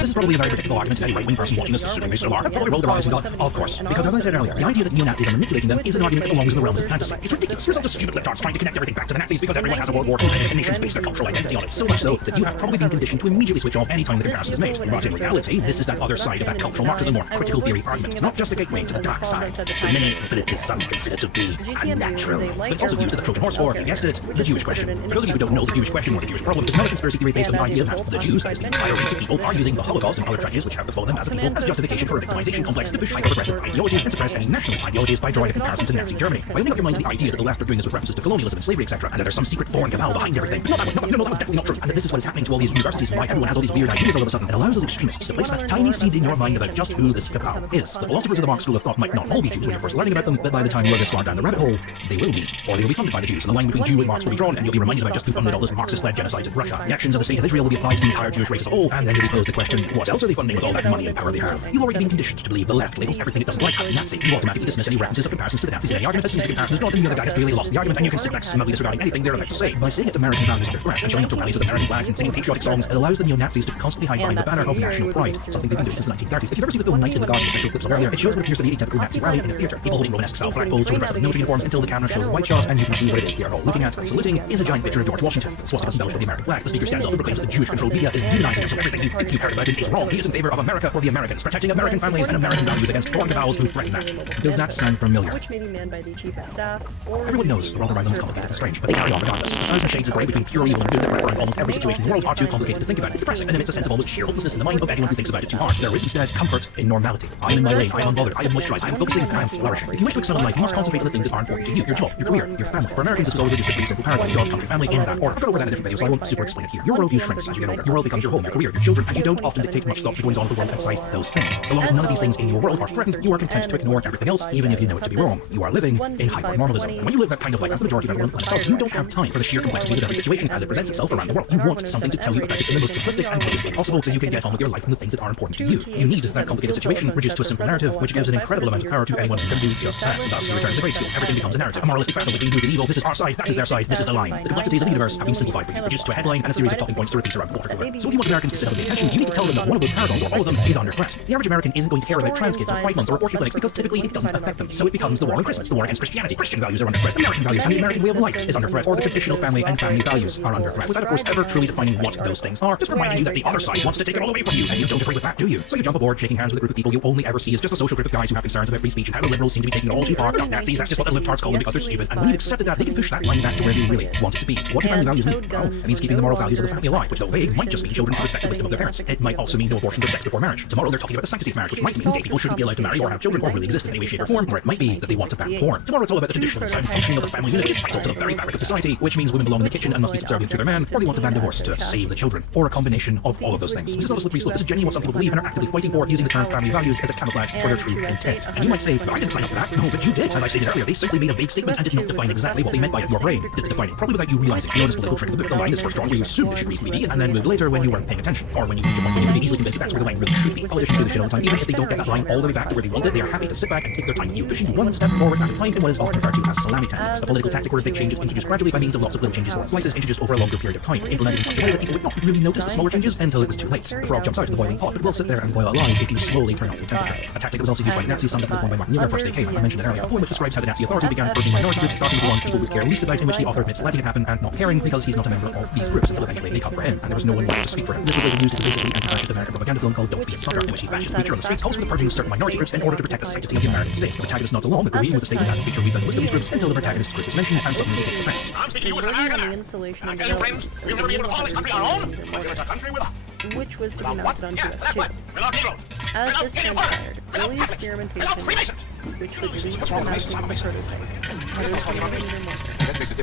This is probably a very predictable argument to any right-wing person watching this, assuming they still are, probably roll their eyes and go, of course. Because as I said earlier, the idea that neo-Nazis are manipulating them is an argument that belongs in the realms of fantasy. It's ridiculous. Here's all just stupid lip-darts trying to connect everything back to the Nazis because everyone has a World War II and nations base their cultural identity on it. So much so that you have probably been conditioned to immediately switch off any time the comparison is made. But in reality, this is that other side of that cultural Marxism or critical theory argument. It's not just a gateway to the dark side. To many, but it is some consider to be unnatural. But it's also used as a Trojan horse for, you guessed it, the Jewish question. For those of you who don't know the Jewish question or the Jewish problem, it's not a conspiracy theory based on the idea that the Jews, as the entire race of people, are using the Holocaust and other tragedies which have befallen them as a people as justification for a victimization complex to push hyper-progressive ideologies and suppress any nationalist ideologies by drawing a comparison to Nazi Germany. By opening up your mind to the idea that the left are doing this with references to colonialism and slavery, etc., and that there's some secret foreign cabal behind everything. But not that one. No, that was definitely not true. And that this is what is happening to all these universities and why everyone has all these weird ideas all of a sudden. It allows those extremists to place that tiny seed in your mind about just who this cabal is. The philosophers of the Marx school of thought might not all be Jews when you're first learning about them, but by the time you're this far down the rabbit hole, they will be. Or they will be funded by the Jews, and the line between Jew and Marx will be drawn, and you'll be reminded about just who funded all those Marxist-led genocides in Russia. The actions of the state of Israel will be applied to the entire Jewish race as a whole, and then you'll be posed the question, what else are they funding with all that money and power they have? You've already been conditioned to believe the left labels everything it doesn't like as Nazi. You automatically dismiss any references of comparisons to the Nazis in any argument as soon as the comparison is drawn, and the other guy has clearly lost the argument, and you can sit back smugly disregarding anything they're about to say. By saying it's American values under threat and showing up to rallies with American flags and singing patriotic songs, it allows the neo-Nazis to constantly hide behind the banner of national pride, something they've been doing since the 1930s. If you've ever seen the film Night in the Garden, special clips of earlier, it shows what appears to be a typical Nazi rally in a theatre. People holding Romanesque-style flagpoles, children dressed in military uniforms until the camera shows a white shot, and you can see what it is we are all looking at. Saluting is a giant picture of George Washington. The swastika embellished with the American flag. The speaker stands up and proclaims that the Jewish-controlled media is demonizing him, so everything you think you've heard about him is wrong. He is in favor of America for the Americans, protecting American families and American values against foreign cabals who threaten that. Does that sound familiar? Which may be manned by the chief of staff, or everyone knows the world around them is complicated and strange, but they carry on regardless. A thousand shades of grey between pure evil and good that occur in almost every situation in the world are too complicated to think about. It's depressing, and it's a sense of almost sheer hopelessness in the mind of anyone who thinks about it too hard. There is instead comfort in normality. I am in my lane, I am unbothered, I am moisturized, I am focusing, I am flourishing. If you wish to excel in life, you must concentrate on the things that are important to you. Your job, your career, your family. For Americans, this is always a pretty simple paradigm. Job, country, family, in that order. I've gone over that in a different video, so I won't super explain it here. Your worldview shrinks as you get older. Your world becomes your home, your career, your children, and you don't often dictate much thought to goings on of the world outside those things. So long as none of these things in your world are threatened, you are content to ignore everything else, even if you know it to be wrong. You are living in hyper-normalism. And when you live that kind of life, as the majority of everyone does, you don't have time for the sheer complexities of every situation as it presents itself around the world. You want something to tell you about it in the most simplistic and obvious way possible so you can get on with your life and the things that are important to you. You need that complicated situation reduced to a simple narrative, which gives an incredible amount of power to anyone who can do just that. Thus, you return to the grade school. Everything becomes a narrative, a moralistic battle between good and evil. This is our side, that is their side, this is the line. The complexities of the universe have been simplified for you, reduced to a headline and a series of talking points to repeat around water cooler. So if you want Americans to sit up and pay attention, you need to tell them that one of those paragons or all of them is under threat. The average American isn't going to care about trans kids or Pride Month or abortion clinics because typically it doesn't affect them. So it becomes the war on Christmas, the war against Christianity. Christian values are under threat. American values and the American way of life is under threat, or the traditional family and family values are under threat. Without, of course, ever truly defining what those things are, just reminding you that the other side wants to take it all away from you, and you don't agree with that, do you? So you jump aboard, shaking hands with a group of people you only ever see as just a social group of guys who have concerns about free speech and how the liberals seem to be taking it all too far. Not Nazis, that's just what the libtards call them because they're stupid. And when you've accepted that, they can push that line back to where they really want it to be. What do family values mean? Well, it means keeping the moral values of the family alive, which though vague, might just mean children to respect the wisdom of their parents. It might also mean no abortion or sex before marriage. Tomorrow they're talking about the sanctity of marriage, which might mean gay people shouldn't be allowed to marry or have children or really exist in any way, shape or form, or it might be that they want to ban porn. Tomorrow it's all about the traditional and sound functioning of the family unit, which is vital to the very fabric of society, which means women belong in the kitchen and must be subservient to their man, or they want to ban divorce to save the children, or a combination of all of those things. This is not a slippery slope. This is genuinely what some people believe and are actively fighting for, using the term family values as a camouflage for their true intent. And you might say, but I didn't sign up for that. No, but you did. As I stated earlier, they simply made a vague statement and did not define exactly what they meant by it. Your brain did define it, probably without you realizing. You know, this political trick. The line is for strong where you assume it should reasonably be, and then move later when you weren't paying attention, or when you reach a point where you can be easily convinced that's where the line really should be. Politicians do this shit all the time. Even if they don't get that line all the way back to where they want it, they are happy to sit back and take their time with you, pushing you one step forward at a time in what is often referred to as salami tactics, a political tactic where big changes introduced gradually by means of lots of little changes or slices introduced over a longer period of time, implemented in such a way that people would not really notice the smaller changes until it was too late. The frog jumps out of the boiling pot, but will sit there and boil alive if you slowly turn up the temperature. A tactic that was also used by Nazis, summed up in the poem by Martin Niemöller, First They Came. I mentioned it earlier. A poem which describes how the Nazi authority began hurting minority groups, starting with the ones people would care least about, in which the author admits letting it happen and not caring because he's not a member of these groups, until eventually they cut for him, and there was no one left to speak for him. This was later used as a basically anti-fascist American propaganda film called Don't Be a Sucker, in which he bashes the preacher on the streets, calls for the purging of certain minority groups in order to protect the sanctity of the American state. The protagonist nods along, agreeing with the statement as the preacher reads out the list of these groups until the protagonist's group is mentioned and suddenly takes offense. I'm speaking to you as an American. I tell you, friends, we'll never be able to call this country our own, but it's a country with us. Which was to be mounted onto us too. As this transpired, early experimentation, which would lead to the mounting of the prototype,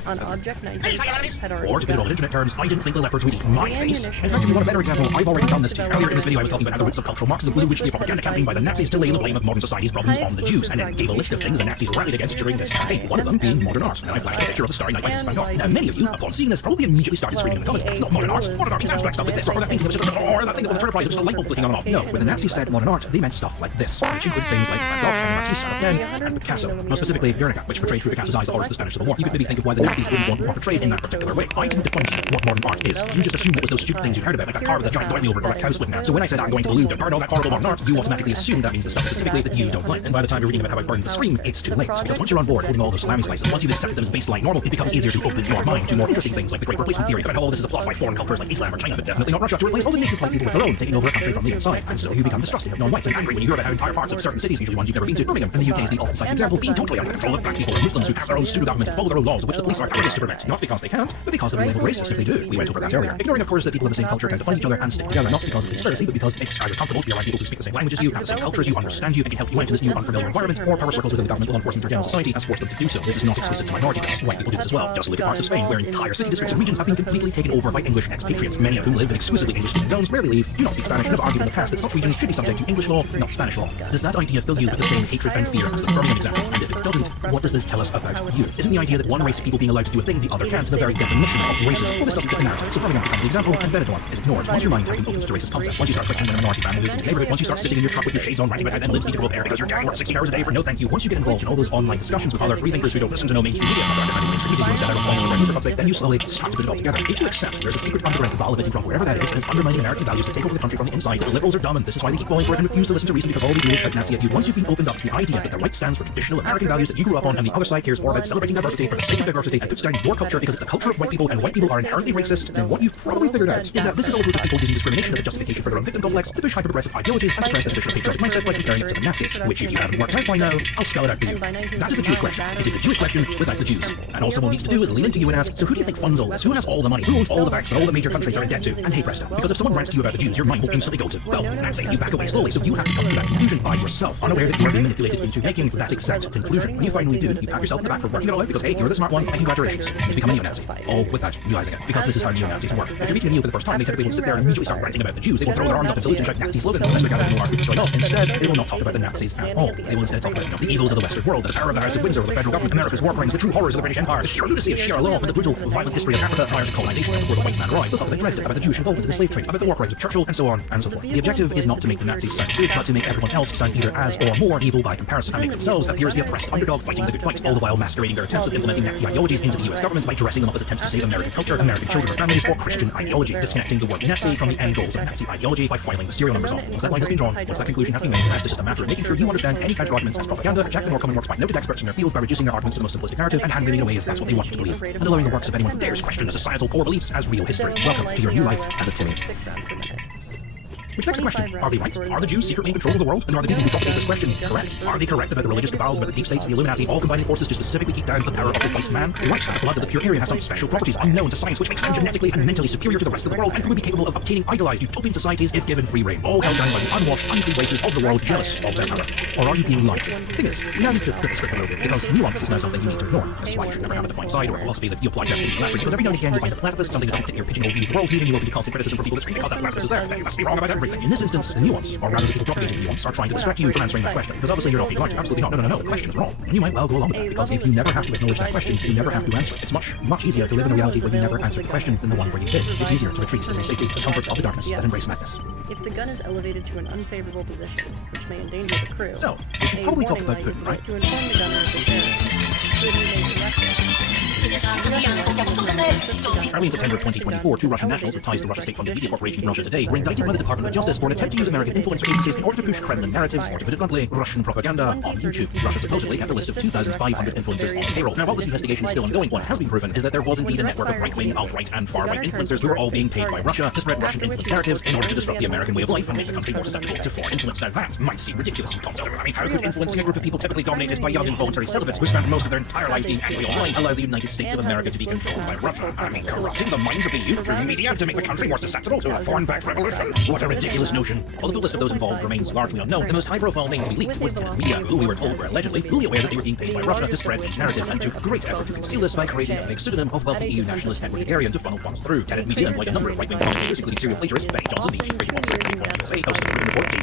on Object 19 had already or to put it all in internet terms, I didn't think the leopards would eat my face. In fact, if you want a better example, I've already done this to you. Earlier in this video I was talking about how the roots of cultural Marxism was originally a propaganda campaign by the Nazis to lay the blame of modern society's problems on the Jews, and then gave a list of things the Nazis rallied against during this campaign, one of them being modern art. And I flashed a picture of the Starry Night by Vincent van Gogh. Now many of you, upon seeing this, probably immediately started screaming in the comments, it's not modern art. Modern art means abstract stuff like this, or that painting that was just or that thing that was a turtle prize, was just a light bulb flicking on and off. No, when the Nazis said modern art, they meant stuff like this, which included things like Van Gogh and Matisse and Picasso, most specifically Guernica, which portrayed through Picasso's eyes the horrors of the Spanish Civil War. You could maybe think of why the Nazis wouldn't want to portray in that particular way. I didn't define what modern art is. You just assumed it was those stupid things you heard about, like that car with a giant doily over it or that cow splitting out. So when I said I'm going to the Louvre to burn all that horrible modern art, you automatically assumed that means the stuff specifically that you don't like. And by the time you're reading about how I burned the Scream, it's too late. Because once you're on board holding all those salami slices, once you've accepted them as baseline normal, it becomes easier to open your mind to more interesting things like the Great Replacement Theory, about how all this is a plot by foreign cultures like Islam or China, but definitely not Russia, to replace all the nations white people with their own, taking over a country from the inside. And so you become distrusting of non-whites and angry when you hear about how entire parts of certain cities, usually ones you've never been to, Birmingham, and the UK is the opposite example, being totally under the control of black people and Muslims who have their own pseudo-government and follow their own laws, which the police are powerless to prevent. Not because they can't, but because they'll be labelled racist if they do. We went over that earlier. Ignoring, of course, that people of the same culture tend to find each other and stick together, not because of conspiracy, but because it's either comfortable to be around people who speak the same language as you, have the same culture as you, understand you, and can help you into this new unfamiliar environment, or power circles within the government, law enforcement, or general society has forced them to do so. This is not exclusive to minorities. White people do this as well. Just look at parts of Spain, where entire city districts and regions have been completely taken over by English expatriates, many of whom live in exclusively English-speaking zones, rarely leave, do not speak Spanish, and have argued in the past that such regions should be subject to English law, not Spanish law. Does that idea fill you with the same hatred and fear as the Birmingham example? And if it doesn't, what does this tell us about you? Isn't the idea that one race of people being allowed to do a thing the other can't the very definition of racism? Well, this doesn't fit the narrative. So Birmingham becomes the example, and Benetton is ignored. Once your mind has been opened to racist concepts, once you start questioning when a minority family moves into the neighborhood, once you start sitting in your truck with your shades on, ranting about how them lives need to go up air because you're carrying work 16 hours a day for no thank you, once you get involved in all those online discussions with other freethinkers who don't listen to no mainstream media, not defending mainstream media, that everyone's following for God's sake, then you slowly start to put it all together. If you accept there's a secret underground cabal living from wherever that is undermining American values to take over the country from the inside, the liberals are dumb and this is why they keep falling for it and refuse to listen to reason because all they do is shout Nazi at you. Once you've been opened up to the idea that the right stands for traditional American values that you grew up on and the other side cares more about celebrating diversity for the sake of diversity and puts down your culture because it's the culture of white people and white people are inherently racist, then what you've probably figured out is that this is all a group of people using discrimination as a justification for their own victim complex to push hyper-progressive ideologies and suppress the traditional patriotic mindset by comparing it to the Nazis, which if you haven't worked out by now, I'll spell it out for you. That is the Jewish question. It is the Jewish question without the Jews. And all someone needs to do is lean into you and ask, so who do you think funds all this? Who has all the money? Who owns all the banks that all the major countries are in debt to? And hey presto, because if someone rants to you about the Jews, your mind will instantly go to, well, that's saying you back away slowly, so you have to come to that conclusion by yourself, unaware that you are being manipulated into making that exact conclusion. When you finally do, you pat yourself in the back for working it all out because hey, you're the smart one, and congratulations, you've become a neo-Nazi. All without realizing it, because this is how neo-Nazis work. If you're meeting a neo for the first time, they typically will sit there and immediately start ranting about the Jews. They will throw their arms up and salute and shout Nazi slogans unless they're gathered in a large group of Instead, they will not talk about the Nazis at all. They will instead talk about the evils of the Western world, the power of the House of Windsor, the federal government, America's war crimes, the true horrors of the British Empire, the sheer lunacy of sheer law, and the brutal, violent history of Africa prior to colonization before the white man arrived. They'll talk about Dresden, about the Jewish involvement in the slave trade, about the war crimes of Churchill, and so on and so forth. The objective is not to make the Nazis sound good, but to make everyone else sound either as or more evil by comparison. comparison and make themselves appear as the oppressed underdog fighting the good fight, all the while masquerading their attempts at implementing Nazi ideologies into the US government by dressing them up as attempts to save American culture, American children or families, or Christian ideology, disconnecting the word Nazi from the end goals of Nazi ideology by filing the serial numbers off. Once that line has been drawn, once that conclusion has been made, as this is a matter of making sure you understand any counter arguments as propaganda, Jack and Common Works by noted experts in their field by reducing their arguments to the most simplistic narrative and hand-waving away as that's what they want you to believe, and allowing the works of anyone who dares question the societal core beliefs as real history. Welcome to your new life as a Timmy. Which begs the question, are they right? Are the Jews secretly in control of the world? And are the people who propagate this question correct? Are they correct about the religious cabals, about the deep states, the Illuminati, all combining forces to specifically keep down the power of the white man? Right, the blood of the pure Aryan has some special properties unknown to science which makes them genetically and mentally superior to the rest of the world and would be capable of obtaining idealized utopian societies if given free rein, all held down by the unwashed, unfree races of the world jealous of their power. Or are you being lied to? The thing is, we now need to flip the script a little bit because nuance is now something you need to ignore. This is why you should never have a defined side or a philosophy that you apply to everything flattery, because every now and again you find a platypus, something that doesn't fit your pigeonhole view of the world, leaving you open to constant criticism from people that scream because that platypus is there, then you must be wrong about everything. In this instance, nuance, or rather the people propagating nuance, are trying to distract you from answering that question. Because obviously you're not being right. Absolutely not. No, the question is wrong. And you might well go along with that. Because if you never have to acknowledge that question, you never have to answer it. It's much easier to live in a reality where you never answer the question than the one where you did. It's easier to retreat to the safety, the comfort of the darkness that embrace madness. If the gun is elevated to an unfavorable position, which may endanger the crew, so we should probably talk about Putin, right? To inform the gunner of this error, should he may correct it. Early in September 2024, two Russian nationals with ties to Russia's state-funded media corporation Russia Today were indicted by the Department of Justice for an attempt to use American influencer agencies in order to push Kremlin narratives, or to put it bluntly, Russian propaganda on YouTube. Russia supposedly had a list of 2,500 influencers on payroll. Now, while this investigation is still ongoing, what has been proven is that there was indeed a network of right-wing, alt-right, and far-right influencers who were all being paid by Russia to spread Russian influence narratives in order to disrupt the American way of life and make the country more susceptible to foreign influence. Now, that might seem ridiculous, you console. I mean, how could influencing a group of people typically dominated by young involuntary celibates who spent most of their entire life being angry online allow the United States of America to be controlled by Russia? I mean, corrupting the minds of the youth through media to make the country more susceptible to a foreign-backed revolution? What a ridiculous notion. Although the list of those involved remains largely unknown, the most high-profile name to be leaked was Tenet Media, who we were told were allegedly fully aware that they were being paid by Russia to spread these narratives, and took great effort to conceal this by creating a fake pseudonym of wealthy EU nationalist 1hr 10min to funnel funds through. Tenet Media employed a number of right-wing commentators, including serial plagiarist Benny Johnson, the chief creative officer of USA, hosted a report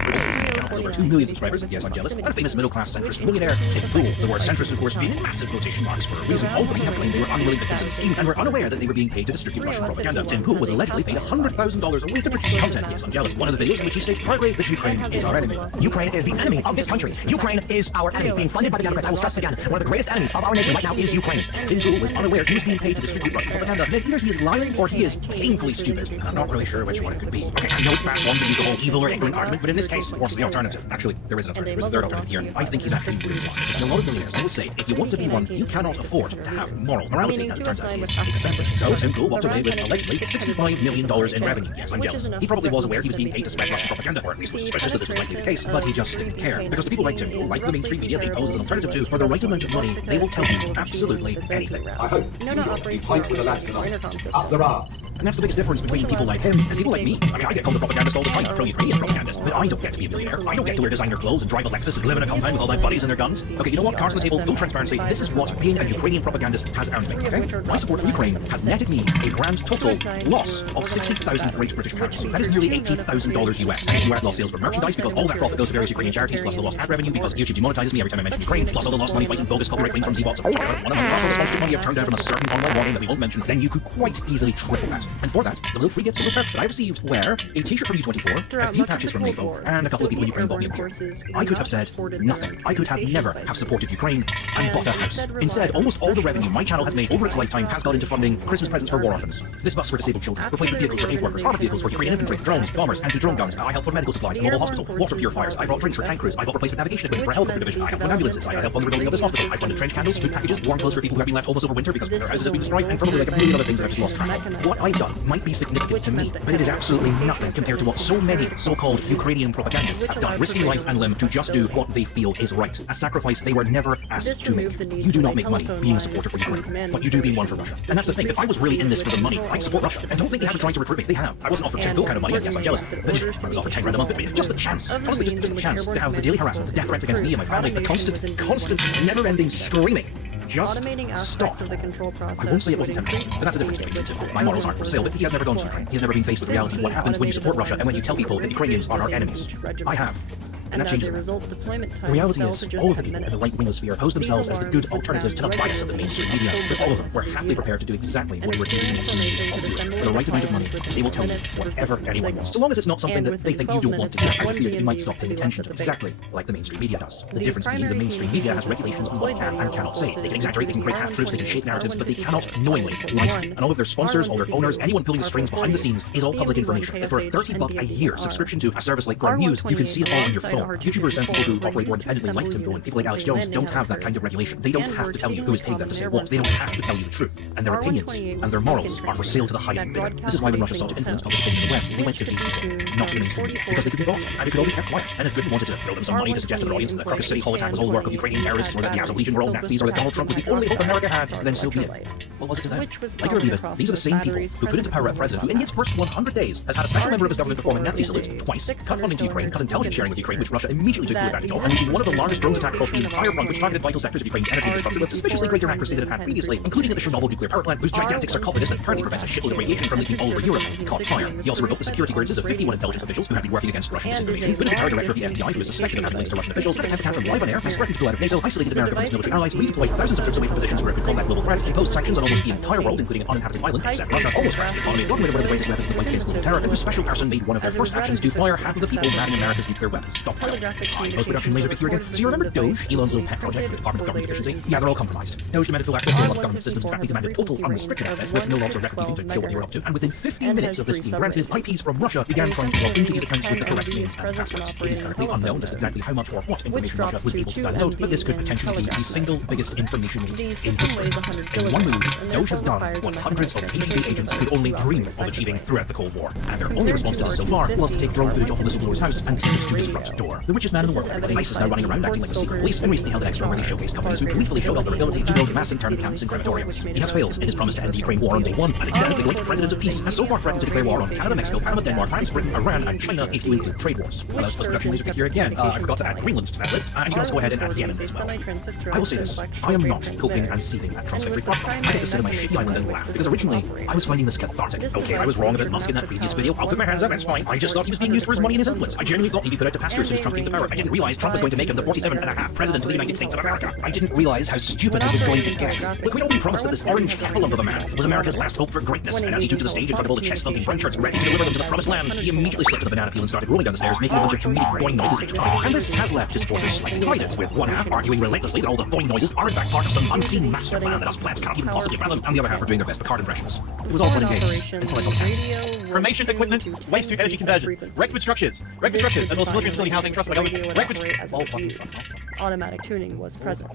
with over 2 million subscribers, yes, I'm jealous, and a famous middle-class centrist millionaire, Tim Pool. The word centrist, of course, being massive quotation marks for a reason. All three have claimed they were unwilling victims of the scheme and were unaware that they were being paid to distribute Russian propaganda. Tim Pool was allegedly paid $100,000 a week to produce content. Yes, I'm jealous. One of the videos in which he states proudly that Ukraine is our enemy. Ukraine is the enemy of this country. Ukraine is our enemy, being funded by the Democrats. I will stress again, one of the greatest enemies of our nation right now is Ukraine. Tim Pool was unaware he was being paid to distribute Russian propaganda. Then either he is lying or he is painfully stupid. I'm not really sure which one it could be. Okay, I know it's bad one to use the whole evil or ignorant argument, but in this case, what's the alternative? Actually, there is an alternative. There's a third alternative here. I think he's actually really lying. And a lot of millionaires always say, if you want to be one, you cannot afford to have morality. As it turns out, is expensive. So Tim Pool walked away with allegedly $65 million in revenue. Yes, I'm jealous. He probably was aware he was being paid to spread Russian propaganda, or at least was suspicious that this was likely the case, but he just didn't care. Because the people like Tim Pool, like the mainstream media they pose as an alternative to, for the right amount of money, they will tell you absolutely anything. I hope you will be fight with the lads tonight. Up the rah. And that's the biggest difference between people like him and people like me. I mean, I get called a propagandist all the time, a pro-Ukrainian propagandist, but I don't get to be a millionaire. I don't get to wear designer clothes and drive a Lexus and live in a compound with all my buddies and their guns. Okay, you know what? Cards on the table, full transparency. This is what being a Ukrainian propagandist has earned me, okay? My support for Ukraine has netted me a grand total loss of 60,000 Great British pounds. That is nearly $80,000 US. And US lost sales for merchandise because all that profit goes to various Ukrainian charities, plus the lost ad revenue because YouTube demonetizes me every time I mention Ukraine, plus all the lost money fighting bogus copyright claims from Z-bots. Oh, one of my plus all the sponsored money I've turned down from a certain online warning that we won't mention, then you could quite easily triple that. And for that, the little free gifts that I received were a t-shirt from U24, a few patches from NATO, and a couple of people in Ukraine bought me a beer. I could have said nothing. I could have never have supported Ukraine and bought a house. Instead, almost all the revenue my channel has made over its lifetime has gone into funding Christmas presents for war orphans. This bus for disabled children, replacement vehicles for aid workers, armored vehicles for Ukrainian infantry, drones, bombers, anti-drone guns. I helped for medical supplies, the mobile hospital, water purifiers. I brought drinks for tank crews. I bought replacement navigation equipment for a helicopter division. I helped fund ambulances. I helped fund the rebuilding of this hospital. I funded trench candles, food packages, warm clothes for people who have been left homeless over winter because their houses have been destroyed, and probably like a million other things that I've just lost track of. What I've done might be significant to me, but it is absolutely nothing compared to what so many so-called Ukrainian propagandists have done, risking life and limb to just do what they feel is right. A sacrifice they were never asked to make. You do not make money being a supporter for Ukraine, but you do being one for Russia. And that's the thing. If I was really in this for the money, I'd support Russia. And don't think they haven't tried to recruit me. They have. I wasn't offered $10 kind of money. Yes, I'm jealous. I was offered $10 grand a month. But just the chance, honestly, just the chance to have the daily harassment, the death threats against me and my family, the constant, never-ending screaming. Just stop. I won't say it wasn't tempting, but that's the difference between the two. My morals aren't for sale, but he has never gone to Ukraine. He has never been faced with reality of what happens when you support Russia and when you tell people that Ukrainians are our enemies. I have. and that as changes a that. result, deployment The times reality fell is, to just all of the 10 people in the minutes. right-wing sphere pose themselves as the good alternatives to the bias of the mainstream media, but all of them were happily prepared to do exactly what we were doing for the right amount of money. They will tell you whatever anyone wants, so long as it's not something that they think you don't want to do. I fear that you might stop paying attention to exactly like the mainstream media does. The difference being the mainstream media has regulations on what can and cannot say. They can exaggerate, they can create half-truths, they can shape narratives, but they cannot knowingly lie. And all of their sponsors, all their owners, anyone pulling the strings behind the scenes is all public information. But for a $30 a year subscription to a service like Ground News, you can see it all on your phone. YouTubers and people who operate more independently like Tim Bowen, people like Alex Jones, don't have that kind of regulation. They don't have to tell you who is paying them to say what. They don't have to tell you the truth. And their opinions and their morals are for sale to the highest bidder. This is why when Russia sought to influence public opinion in the West, they went to these people, not to the mainstream, because they could be bought, and they could all be kept quiet. And if Britain wanted to throw them some money to suggest to their audience that the Crocus City Hall attack was all the work of Ukrainian terrorists, or that the Azov Legion were all Nazis, or that Donald Trump was the only hope America had, then so be it. What was it to them? Like or leave it, these are the same people who put into power a president who in his first 100 days has had a special member of his government perform a Nazi salute twice, cut funding to Ukraine, cut intelligence sharing with Ukraine, which Russia immediately took full advantage of, and using one of the largest drones attack across the entire front, which targeted vital sectors of Ukraine's energy infrastructure with suspiciously greater accuracy than it had previously, including at the Chernobyl nuclear power plant, whose gigantic sarcophagus that currently prevents a shitload of radiation from leaking all over Europe caught fire. He also revoked the security clearances of 51 intelligence officials who had been working against Russian disinformation, put a retired director of the FBI who is suspected of having links to Russian officials, and had from live on air, has threatened to pull out of NATO, isolated America from its military allies, redeployed thousands of troops away from positions where it could combat global threats, imposed sanctions on almost the entire world, including an uninhabited island, except Russia, almost crashed the economy, one way to one of the greatest weapons to fight against global terror, and whose special person made one of their first actions to fire half of the people manning America's nuclear weapons. Stop. Post-production LazerPig here again. So you remember Doge, Elon's little pet project for the Department of Government Efficiency? Yeah, they're all compromised. Doge demanded full access to all of government systems. In fact, he demanded total unrestricted access with no logs or record keeping to show what they were up to. And within 15 minutes of this being granted, IPs from Russia began trying to log into these accounts with the correct names and passwords. It is currently unknown just exactly how much or what information Russia was able to download, but this could potentially be the single biggest information leak in history. In one move, Doge has done what hundreds of KGB agents could only dream of achieving throughout the Cold War. And their only response to this so far was to take drone footage off the whistleblower's house and take it to his front door. The richest man in the world, ICE is now running around acting like the secret police, and recently held an extra where they showcased companies who gleefully showed off their ability to build mass internment camps and crematoriums. He has failed in his promise to end the Ukraine war on day one, and instead, the great president of peace has so far threatened to declare war on Canada, Mexico, Panama, Denmark, France, Britain, Iran, and China if you include trade wars. Well, that's production LazerPig here again. I forgot to add Greenland to that list, and you can also go ahead and add Yemen as well. I will say this, I am not coping and seething at Trump's victory process. I get to sit on my shitty island and laugh, because originally, I was finding this cathartic. Okay, I was wrong about Musk in that previous video, I'll put my hands up, that's fine. I just thought he was being used for his money and his influence. I genuinely thought he'd be put out to pasture as soon as Trump came to power. I didn't realize Trump was going to make him the 47.5th president of the United States of America. I didn't realize how stupid this was going to get. Look, we'd all been promised that this orange heffalump of a man was America's last hope for greatness, and as he took to the stage in front of all the chest-thumping brown shirts ready to deliver them to the promised land, he immediately slipped to the banana peel and started rolling down the stairs, making a bunch of comedic boing noises each time. And this has left his forces slightly divided, with one half arguing relentlessly that all the boing noises are in fact part of some unseen master plan that us plebs can't even possibly fathom, and the other half are doing their best Picard impressions. It was all fun and games until I saw the cats. Cremation equipment, waste to energy conversion, Redwood structures, and also military facility housing trust by government, automatic tuning was present.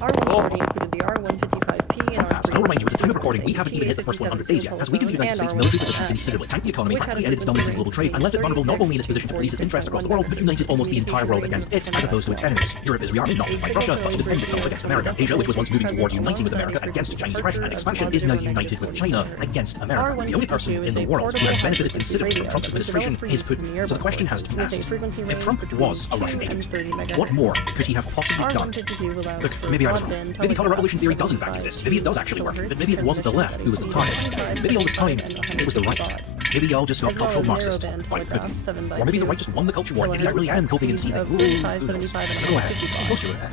R140 included the R155P and R3. I'll remind you, at the time of recording, we haven't even hit the first 100 days yet, as we give the United States military position considerably tanked the economy, practically ended its dominance in global trade, and left it vulnerable not only in its position to police its interests across the world, but united almost the entire world against it, as opposed to its enemies. Europe is rearming not to fight Russia, but to defend itself against America. Asia, which was once moving towards uniting with America against Chinese aggression and expansion, is now united with China against America. The only person in the world who has benefited considerably from Trump's administration is Putin. So the question has to be asked, if Trump was a Russian agent, what more could he have possibly done? Look, maybe I was wrong. Maybe color revolution theory does in fact exist. Maybe it does actually work. But maybe it wasn't the left who was the target. Maybe all this time, it was the right. Maybe y'all just got cultural Marxist. Right, could be. Or maybe the right just won the culture war. Maybe I really am coping and seething.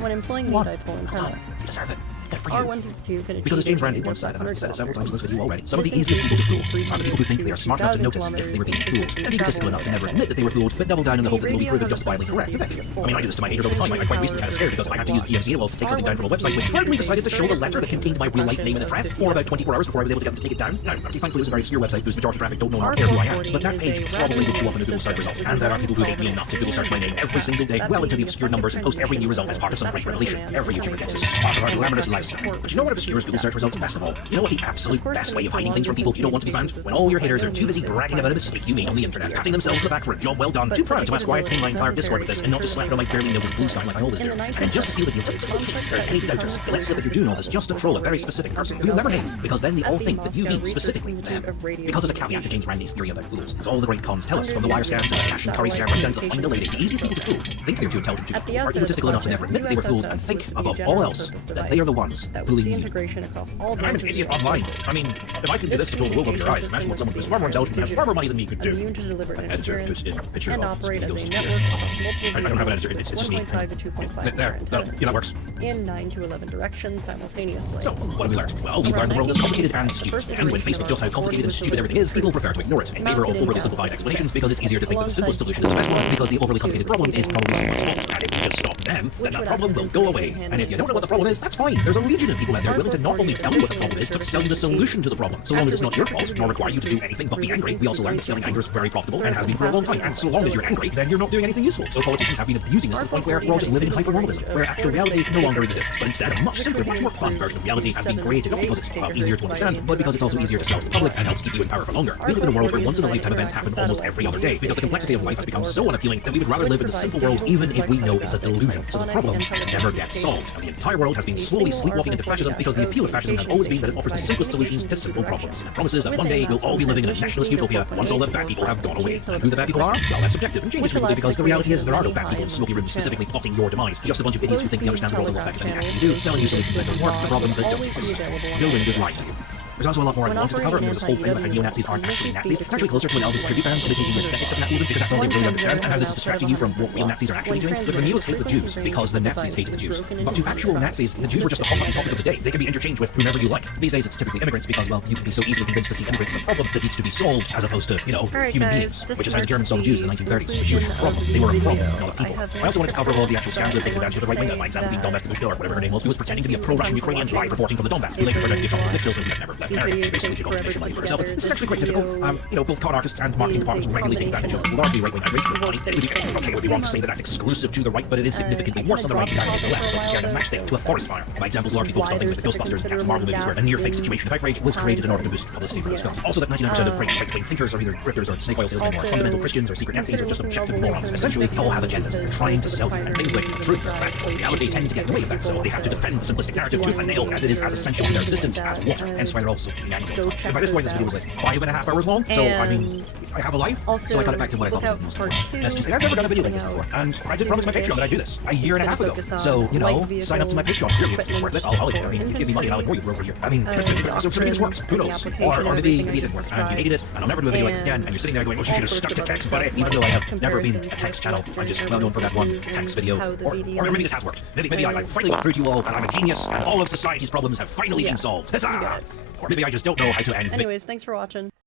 When employing the dipole antenna. You deserve it. R152 because as James Randi once said, and I've said it several times in this video already, some of the easiest people to fool are the people who think they are smart enough to notice if they were being fooled, and egotistical enough to never admit that they were fooled, but double down in the hope that they'll be proven justifiably correct eventually. I mean, I do this to my haters all the time. I quite recently had a scare because I had to use DMCA laws to take something down from a website, which apparently decided to show the letter that contained my real-life name and address for about 24 hours before I was able to get them to take it down. Now, thankfully it was a very obscure website whose majority of traffic don't know or care who I am, but that page probably would show up in a Google search result, and there are people who hate me enough to Google search my name every single day, well into the obscure numbers, and post every new result as part of some great revelation. Every YouTuber gets this. It's part of our glamorous lifestyle. But you know what obscures Google search results best of all? You know what the absolute best way of hiding things from people you don't want to be found? When all your haters are too busy bragging about a mistake you made on the internet, patting themselves on the back for a job well done, too proud to ask why I cleaned my entire Discord with this, and not just slap it on my fairly noble blue sky like I always do. And just to see that you there's any doubters, let's say that you're doing all this just to troll a very specific person who you'll never name, because then they all think that you mean specifically them. Because there's a caveat to James Randi's theory about fools, as all the great cons tell us, from the wire scam to the cash and curry scam right down to the find a lady, the easiest people to fool think they're too intelligent to, are egotistical enough to never admit that they were fooled, and think, above all else, that they are the ones ones. that would Believe see me. integration across all And I'm an branches idiot of the online. business. I mean, if I could do this to pull the wool over your eyes, imagine what someone who's far more intelligent and has far more money than me could do. Immune to deliver An editor interference who's in a picture and of operate as a Spiegel's- network across multiple I don't have an editor, VPNs it's with just me. 1.5 to 2.5 There, yeah, that works. in 9 to 11 directions simultaneously. So, what have we learned? Well, we've learned the world is complicated and stupid, and when faced with just how complicated and stupid everything is, people prefer to ignore it in favor of overly simplified explanations because it's easier to think that the simplest solution is the best one because the overly complicated problem is probably someone's fault. And if you just stop them, then that problem will go away. And if you don't know what the problem is, that's fine. There's a legion of people out there willing to not only tell you what the problem is, but sell you the solution to the problem. So long as it's not your fault, nor require you to do anything but be angry. We also learned that selling anger is very profitable and has been for a long time. And so long as you're angry, then you're not doing anything useful. So politicians have been abusing this to the point where we're all just living in hyper-normalism, where actual reality no longer exists, but instead a much simpler, much more fun version of reality has been created, not because it's easier to understand, but because it's also easier to sell to the public and helps keep you in power for longer. We live in a world where once-in-a-lifetime events happen almost every other day, because the complexity of life has become so unappealing that we would rather live in the simple world even if we know it's a delusion. So the problem never gets solved, and the entire world has been slowly sleepwalking into fascism because the appeal of fascism has always been that it offers the simplest solutions to simple problems. It promises that one day we'll all be living in a nationalist utopia once all the bad people have gone away. And who the bad people are? Well, that's subjective and changes frequently because the reality is there are no bad people in smoky rooms specifically plotting your demise. Just a bunch of idiots who think they understand the world and will affect anything you can do, selling you solutions that don't work, the problems that don't exist. Building is lying to you. There's also a lot more I wanted to cover, and there's this whole thing about neo-Nazis aren't actually Nazis. It's actually closer to an Elvis tribute band imitating the aesthetics of Nazism, because that's all they really understand, and how this is distracting you from what real Nazis are actually doing. But the neos hate the Jews, because the Nazis hated the Jews. But to actual Nazis, the Jews were just a hot button topic of the day. They can be interchanged with whomever you like. These days it's typically immigrants, because, well, you can be so easily convinced to see immigrants as a problem that needs to be solved, as opposed to, you know, human beings, which is how the Germans saw the Jews in the 1930s. The Jews were a problem. They were a problem, not a people. I also wanted to cover all the actual scandals taking advantage of the right wing, like Xanadu Donbass Bush or whatever her name was, who was pretending to be a pro-Russian Ukrainian live reporting from the Donbass, who later turned out to be a chocolate children who had never left America. Basically, she got station money for herself. This is actually quite typical. You know, both con artists and marketing departments regularly take advantage of largely right-wing outrage for money. It would be wrong to say that that's exclusive to the right, but it is significantly worse on the right than on the left. So compared a matchstick to a forest fire. My examples largely focused on things like the Ghostbusters and Captain Marvel movies, where a near-fake situation of outrage was created in order to boost publicity for those films. Also, that 99% of right-wing thinkers are either grifters or snake oil salesmen or fundamental Christians or secret Nazis or just objective morons. Essentially, all have agendas that they're trying to sell you, and things like truth or fact or reality tend to get in the way of that, so they have to defend the simplistic narrative tooth and nail as it is as essential to their existence as water. Hence why they're all so anal. And by this point, this video was like 5.5 hours long, so I mean, I have a life, so I cut it back to what I thought was most important. I've never done a video like this before, and I did promise my Patreon that I'd do this a year and a half ago. So, you know, sign up to my Patreon. Really, if it's worth it, I'll I mean, you give me money and I'll ignore you for over a year. I mean, so maybe this works. Who knows? Or maybe it didn't work, and you hated it, and I'll never do a video like this again, and you're sitting there going, well, you should have stuck to text, but even though I have never been a text channel, I'm just well known for that one text video. Or maybe this has worked. Maybe I finally got through to you all, and I'm a genius, and all of society's problems have finally been solved. Huzzah! Or maybe I just don't know how to end. Anyways, thanks for watching.